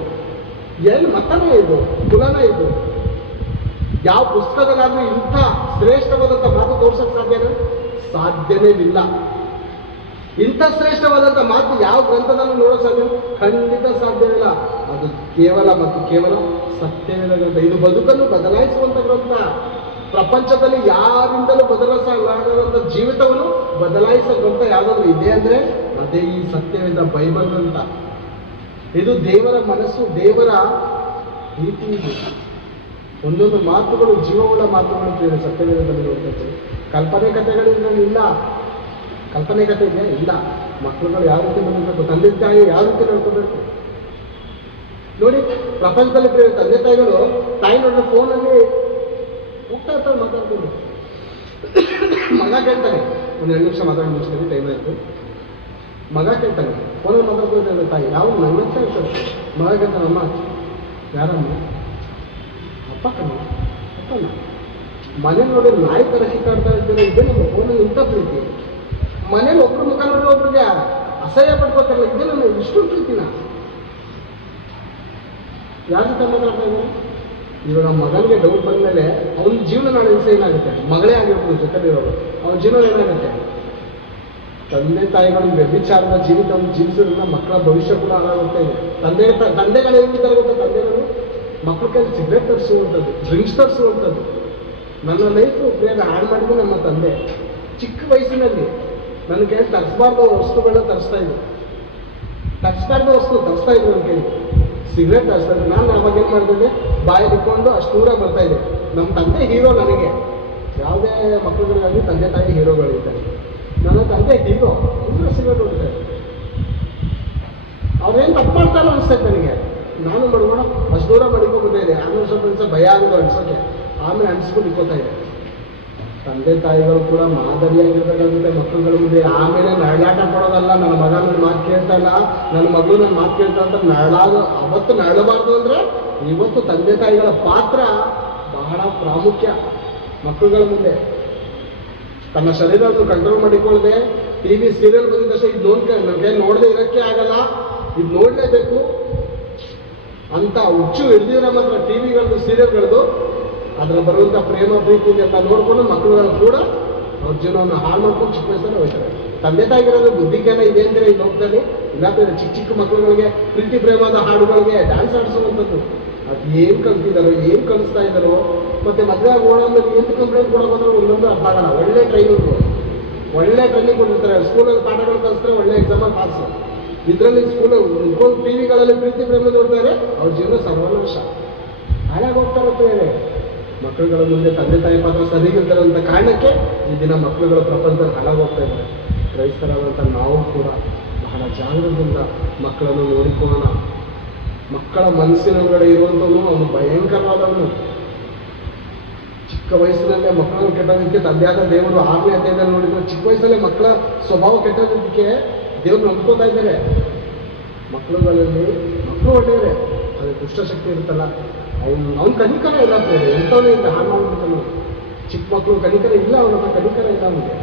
ಏನು ಮತನೇ ಇದು, ಕುಲನ ಇದು? ಯಾವ ಪುಸ್ತಕದಲ್ಲಾದ್ರೂ ಇಂಥ ಶ್ರೇಷ್ಠವಾದಂಥ ಮಾತು ತೋರ್ಸಕ್ ಸಾಧ್ಯನೇ ಇಲ್ಲ. ಇಂಥ ಶ್ರೇಷ್ಠವಾದಂಥ ಮಾತು ಯಾವ ಗ್ರಂಥದಲ್ಲೂ ನೋಡೋಕೆ ಸಾಧ್ಯ? ಖಂಡಿತ ಸಾಧ್ಯವಿಲ್ಲ. ಅದು ಕೇವಲ ಸತ್ಯವಿಲ್ಲ ಗ್ರಂಥ. ಇದು ಬದುಕನ್ನು ಬದಲಾಯಿಸುವಂತ ಗ್ರಂಥ. ಪ್ರಪಂಚದಲ್ಲಿ ಯಾರಿಂದಲೂ ಬದಲಾಯಿಸಲಾಗದಂಥ ಜೀವಿತವನ್ನು ಬದಲಾಯಿಸೋ ಗ್ರಂಥ ಯಾವುದಾದ್ರೂ ಇದೆ ಅಂದ್ರೆ ಅದೇ ಈ ಸತ್ಯವೇದ ಬೈಬಲ್ ಗ್ರಂಥ. ಇದು ದೇವರ ಮನಸ್ಸು, ದೇವರ ರೀತಿ. ಇದು ಒಂದೊಂದು ಮಾತುಗಳು ಜೀವವುಳ್ಳ ಮಾತುಗಳು ಸತ್ಯವೇದದಲ್ಲಿ ನೋಡ್ತೇವೆ. ಕಲ್ಪನೆ ಕಥೆಗಳಿಂದ ಇಲ್ಲ. ಕಲ್ಪನೆ ಕಥೆ ಇದೆ ಇಲ್ಲ. ಮಕ್ಕಳುಗಳು ಯಾವ ರೀತಿ ಬರಬೇಕು, ತಂದೆ ತಾಯಿ ಯಾವ ರೀತಿ ನೋಡ್ಕೋಬೇಕು ನೋಡಿ. ಪ್ರಪಂಚದಲ್ಲಿ ತಂದೆ ತಾಯಿಗಳು ತಾಯಿ ನೋಡಿದ್ರೆ ಫೋನಲ್ಲಿ ಹೋಗ್ತಾ ಇರ್ತಾರೆ, ಮಾತಾಡ್ಕೊಂಡು. ಮಗ ಕೇಳ್ತಾನೆ, ಒಂದು 2 ನಿಮಿಷ ಮಾತಾಡಿ ಮುಗಿಸ್ತೀನಿ, ಟೈಮ್ ಆಯಿತು. ಮಗ ಕೇಳ್ತಾನೆ, ಫೋನಲ್ಲಿ ಮಾತಾಡ್ಕೊಳ್ತಾ ತಾಯಿ ಯಾವ ನನ್ನ ಹೇಳ್ತಾರೆ. ಮಗ ಕೇಳ್ತಾನೆ, ಅಮ್ಮ ಯಾರಮ್ಮ? ಅಪ್ಪ ಅಪ್ಪನ. ಮನೆ ನೋಡಿ ನಾಯಿ ಥರ ಸಿಕ್ಕಾಡ್ತಾ ಇರ್ತಾರೆ. ಇದೇ ನಮ್ಮ ಫೋನಲ್ಲಿ ಇಂಥ ಪ್ರೀತಿ. ಮನೇಲಿ ಒಬ್ರು ಮುಖ ನೋಡಿದ್ರೆ ಒಬ್ರಿಗೆ ಅಸಹ್ಯ ಪಡ್ಕೋತಾರಲ್ಲ, ಇದೇ ನಮ್ಮ ಇಷ್ಟು ಪ್ರೀತಿನ ಯಾರ ಜೊತೆ ಮಾತಾಡ್ತಾ ಇದ್ದಾರೆ? ಇವಾಗ ಮಗನಿಗೆ ಡೌಟ್ ಬಂದಮೇಲೆ ಅವನ ಜೀವನ ನಾಳೆ ದಿವಸ ಏನಾಗುತ್ತೆ? ಮಗಳೇ ಆಗಿರ್ಬೋದು ಜೊತೆಲಿರೋರು, ಅವನ ಜೀವನ ಏನಾಗುತ್ತೆ? ತಂದೆ ತಾಯಿಗಳು ವ್ಯಭಿಚಾರದ ಜೀವಿತವನ್ನು ಜೀವಿಸೋದ್ರಿಂದ ಮಕ್ಕಳ ಭವಿಷ್ಯ ಕೂಡ ಹಾಳಾಗುತ್ತೆ. ತಂದೆಗಳು ಹೇಗಿದ್ದಾರೆ ಗೊತ್ತಾ? ತಂದೆಗಳು ಮಕ್ಕಳ ಕೈಲಿ ಸಿಗರೇಟ್ ತರಿಸುವಂಥದ್ದು, ಡ್ರಿಂಕ್ಸ್ ತರಿಸುವಂಥದ್ದು. ನನ್ನ ಲೈಫು ಬೇಗ ಹಾಳು ಮಾಡಿದ್ದು ನಮ್ಮ ತಂದೆ. ಚಿಕ್ಕ ವಯಸ್ಸಿನಲ್ಲಿ ನನ್ನ ಕೈಲಿ ತರಿಸಬಾರ್ದು ವಸ್ತುಗಳನ್ನ ತರಿಸ್ತಾ ಇದ್ರು ನನ್ನ ಕೈಲಿ. ಸಿಗರೇಟ್ ತರಿಸ್ತಾ ಇದ್ರು. ನಾನು ಅವಾಗ ಏನು ಮಾಡ್ತಿದ್ದೆ, ಬಾಯಲ್ಲಿ ಇಟ್ಕೊಂಡು ಅಷ್ಟು ದೂರ ಬರ್ತಾ ಇದೆ. ನಮ್ಮ ತಂದೆ ಹೀರೋ ನನಗೆ. ಯಾವುದೇ ಮಕ್ಕಳುಗಳಿಗಾಗಿ ತಂದೆ ತಾಯಿ ಹೀರೋಗಳಿರ್ತಾರೆ. ನನ್ನ ತಂದೆ ಹೀರೋ, ಇನ್ನೂ ಸಿಗರೇಟ್ ಹೊಡಿತಾರೆ. ಅವ್ರೇನು ತಪ್ಪು ಮಾಡ್ತಾರೋ ಅನಿಸ್ತೈತೆ ನನಗೆ. ನಾನು ಮಾಡ್ಬೋಣ ಅಷ್ಟು ದೂರ ಮಡಿಕೊಂಡ್ಬಿಟ್ಟೆ ಇದೆ. ಆಮೇಲೆ ಸ್ವಲ್ಪ ಭಯ ಆಗೋದು ಅನ್ಸೋಕ್ಕೆ, ಆಮೇಲೆ ಅನ್ಸ್ಕೊಂಡು ಇಕ್ಕೋತಾ ಇದೆ. ತಂದೆ ತಾಯಿಗಳು ಕೂಡ ಮಾದರಿಯಾಗಿರ್ತಕ್ಕಂಥ ಮಕ್ಕಳುಗಳ ಮುಂದೆ ಆಮೇಲೆ ನರಳಾಟ ಪಡೋದಲ್ಲ. ನನ್ನ ಮಗ ನನ್ನ ಮಾತು ಕೇಳ್ತಾ ಇಲ್ಲ, ನನ್ನ ಮಗಳು ನನ್ನ ಮಾತು ಕೇಳ್ತಾ ಅಂತ ಅವತ್ತು ನರಳಬಾರ್ದು ಅಂದರೆ ಇವತ್ತು ತಂದೆ ತಾಯಿಗಳ ಪಾತ್ರ ಬಹಳ ಪ್ರಾಮುಖ್ಯ. ಮಕ್ಕಳುಗಳ ಮುಂದೆ ತನ್ನ ಶರೀರವನ್ನು ಕಂಟ್ರೋಲ್ ಮಾಡಿಕೊಳ್ಳದೆ TV ಸೀರಿಯಲ್ ಬಂದಿದ ತಕ್ಷಣ ಇದು ನನಗೆ ನೋಡದೆ ಇರೋಕ್ಕೆ ಆಗಲ್ಲ, ಇದು ನೋಡಲೇಬೇಕು ಅಂತ ಹುಚ್ಚು ಹಿಡಿದಿರೋ ಮಾತ್ರ ಟಿವಿಗಳದ್ದು ಸೀರಿಯಲ್ಗಳದ್ದು ಅದರ ಬರುವಂಥ ಪ್ರೇಮ ಪ್ರೀತಿ ಎಲ್ಲ ನೋಡಿಕೊಂಡು ಮಕ್ಕಳುಗಳು ಕೂಡ ಅವ್ರ ಜೀವನವನ್ನು ಹಾಳು ಮಾಡ್ಕೊಂಡು ಚಿಕ್ಕ ವಯಸ್ಸಲ್ಲಿ ಹೋಗ್ತಾರೆ. ತಂದೆ ತಾಯಿಗಿರೋದು ಬುದ್ಧಿಜ್ಞಾನ ಇದೆ ಅಂದರೆ ಈ ಲೋಕದಲ್ಲಿ ಇಲ್ಲಾಂದ್ರೆ ಚಿಕ್ಕ ಮಕ್ಕಳುಗಳಿಗೆ ಪ್ರೀತಿ ಪ್ರೇಮದ ಹಾಡುಗಳಿಗೆ ಡ್ಯಾನ್ಸ್ ಆಡಿಸುವಂಥದ್ದು ಅದು ಏನು ಕಲ್ತಿದ್ದಾರೋ ಏನು ಕಲಿಸ್ತಾ ಇದ್ದಾರೋ. ಮತ್ತು ಮದುವೆ ಓಡೋದ್ಮೇಲೆ ಏನು ಕಂಪ್ಲೇಂಟ್ ಕೊಡೋದಾದ್ರೂ ಒಂದೊಂದು ಅರ್ಥ ಆಗಲ್ಲ. ಒಳ್ಳೆ ಟ್ರೈನಿಂಗ್ ಕೊಟ್ಟಿರ್ತಾರೆ, ಸ್ಕೂಲಲ್ಲಿ ಪಾಠಗಳು ಕಲಿಸ್ತಾರೆ, ಒಳ್ಳೆ ಎಕ್ಸಾಮಲ್ಲಿ ಪಾಸ್. ಇದರಲ್ಲಿ ಸ್ಕೂಲ್ ಟಿವಿಗಳಲ್ಲಿ ಪ್ರೀತಿ ಪ್ರೇಮ ನೋಡ್ತಾರೆ, ಅವ್ರ ಜೀವನ ಸರ್ವನಾಶ ಹಾಳಾಗಿ ಹೋಗ್ತಾರೆ. ಮಕ್ಕಳುಗಳ ಮುಂದೆ ತಂದೆ ತಾಯಿ ಪಾತ್ರ ಸರಿಗಿರ್ತಾರೆ ಅಂತ ಕಾರಣಕ್ಕೆ ಈ ದಿನ ಮಕ್ಕಳುಗಳ ಪ್ರಪಂಚದಲ್ಲಿ ಹಾಳಾಗಿ ಹೋಗ್ತಾ ಇದ್ದಾರೆ. ಕ್ರೈಸ್ತರಾದಂಥ ನಾವು ಕೂಡ ಬಹಳ ಜಾಗೃತಿಯಿಂದ ಮಕ್ಕಳನ್ನು ನೋಡಿಕೊಳ್ಳೋಣ. ಮಕ್ಕಳ ಮನಸ್ಸಿನೊಳಗಡೆ ಇರುವಂಥವನು ಅವನು ಭಯಂಕರವಾದವನು. ಚಿಕ್ಕ ವಯಸ್ಸಿನಲ್ಲೇ ಮಕ್ಕಳನ್ನು ಕೆಟ್ಟೋದಕ್ಕೆ ತಂದೆಯಾದ ದೇವರು 6ನೇ ಅಧ್ಯಾಯದಲ್ಲಿ ನೋಡಿದ್ರೆ ಚಿಕ್ಕ ವಯಸ್ಸಲ್ಲೇ ಮಕ್ಕಳ ಸ್ವಭಾವ ಕೆಟ್ಟೋದಕ್ಕೆ ದೇವರು ನಂಬ್ಕೋತಾ ಇದ್ದಾರೆ. ಮಕ್ಕಳುಗಳಲ್ಲಿ ಮಕ್ಕಳು ಒಳ್ಳೆಯವರೇ, ಅದು ದುಷ್ಟಶಕ್ತಿ ಇರುತ್ತಲ್ಲ ಅವ್ನ ಕನಿಕರ ಇಲ್ಲ ಪ್ರೇರೆ ಎಂಥವನೇ ಇಲ್ಲ ಹಾಳು ಮಾಡ್ಬಿಡ್ತಾನೆ. ಚಿಕ್ಕ ಮಕ್ಕಳು ಕನಿಕರ ಇಲ್ಲ, ಅವನ ಕನಿಕರ ಇಲ್ಲ ಅವನಿಗೆ.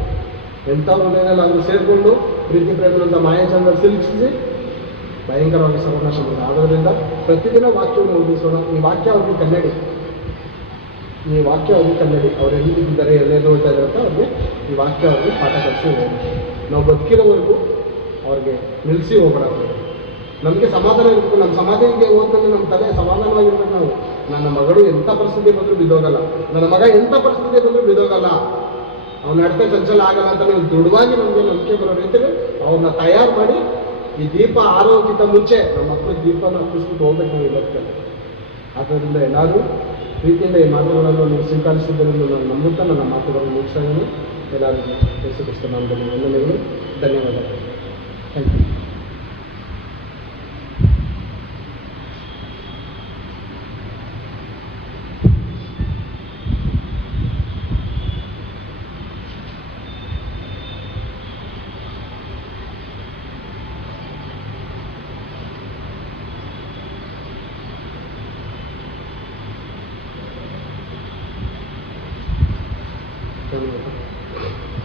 ಎಂಥವ್ರನ್ನೆಲ್ಲ ಅವರು ಸೇರಿಕೊಂಡು ಪ್ರೀತಿ ಪ್ರೇಮದಂಥ ಮಾಯಾಚಂದ್ರ ಸಿಲುಕಿಸಿ ಭಯಂಕರವಾಗಿ ಸರ್ವನಾಶ ಮಾಡಿದೆ. ಆದ್ದರಿಂದ ಪ್ರತಿದಿನ ವಾಕ್ಯವನ್ನು ಓದಿಸೋಣ. ಈ ವಾಕ್ಯ ಅವ್ರಿಗೆ ಕನ್ನಡಿ, ಅವ್ರು ಎಲ್ಲಿದ್ದಾರೆ ಎಲ್ಲೇ ನೋಡ್ತಾ ಇದ್ದಾರೆ ಅಂತ ಅವ್ರಿಗೆ ಈ ವಾಕ್ಯ ಅವ್ರಿಗೆ ಪಾಠ ಕಲಿಸಿ ಹೋಗಿ ನಾವು ಬದುಕಿರೋವರೆಗೂ ಅವ್ರಿಗೆ ನಿಲ್ಲಿಸಿ ಹೋಗೋಣ. ನಮಗೆ ಸಮಾಧಾನ ಇರಬೇಕು. ನಮ್ಮ ಸಮಾಧಿಗೆ ಹೋದ್ಮೇಲೆ ನಮ್ಮ ತಲೆ ಸಮಾಧಾನವಾಗಿರ್ಬೇಕು. ನಾವು ನನ್ನ ಮಗಳು ಎಂಥ ಪರಿಸ್ಥಿತಿ ಬಂದರೂ ಬಿದ್ದೋಗಲ್ಲ, ನನ್ನ ಮಗ ಎಂಥ ಪರಿಸ್ಥಿತಿ ಬಂದರೂ ಬಿದ್ದೋಗಲ್ಲ, ಅವ್ನ ನಡತೆ ಚಂಚಲ ಆಗಲ್ಲ ಅಂತ ನಾವು ದೃಢವಾಗಿ ನಮಗೆ ನಂಬಿಕೆ ಬರೋ ರೀತಿಯಲ್ಲಿ ಅವ್ರನ್ನ ತಯಾರು ಮಾಡಿ ಈ ದೀಪ ಆರೋಗ್ಯಕ್ಕಿಂತ ಮುಂಚೆ ನಮ್ಮ ಮಕ್ಕಳಿಗೆ ದೀಪನ ಹತ್ತಿಸ್ಬಿಟ್ಟು ಹೋಗ್ಬೇಕು ನಾವು ಇಲ್ಲಕ್ಕಲ್ಲಿ. ಆದ್ದರಿಂದ ಎಲ್ಲರೂ ಪ್ರೀತಿಯಿಂದ ಈ ಮಾತುಗಳನ್ನು ನೀವು ಸ್ವೀಕರಿಸಿದ್ದರಿಂದ ನಾನು ನಂಬುತ್ತಾ ನನ್ನ ಮಾತುಗಳನ್ನು ಮುಗಿಸ್ತಾ ಇದ್ದೀನಿ. ಎಲ್ಲರಿಗೂ ಯೇಸು ಕ್ರಿಸ್ತನ ನಾಮದಲ್ಲಿ ವಂದನೆಗಳು, ಧನ್ಯವಾದಗಳು. Thank you. ಧನ್ಯವಾದ.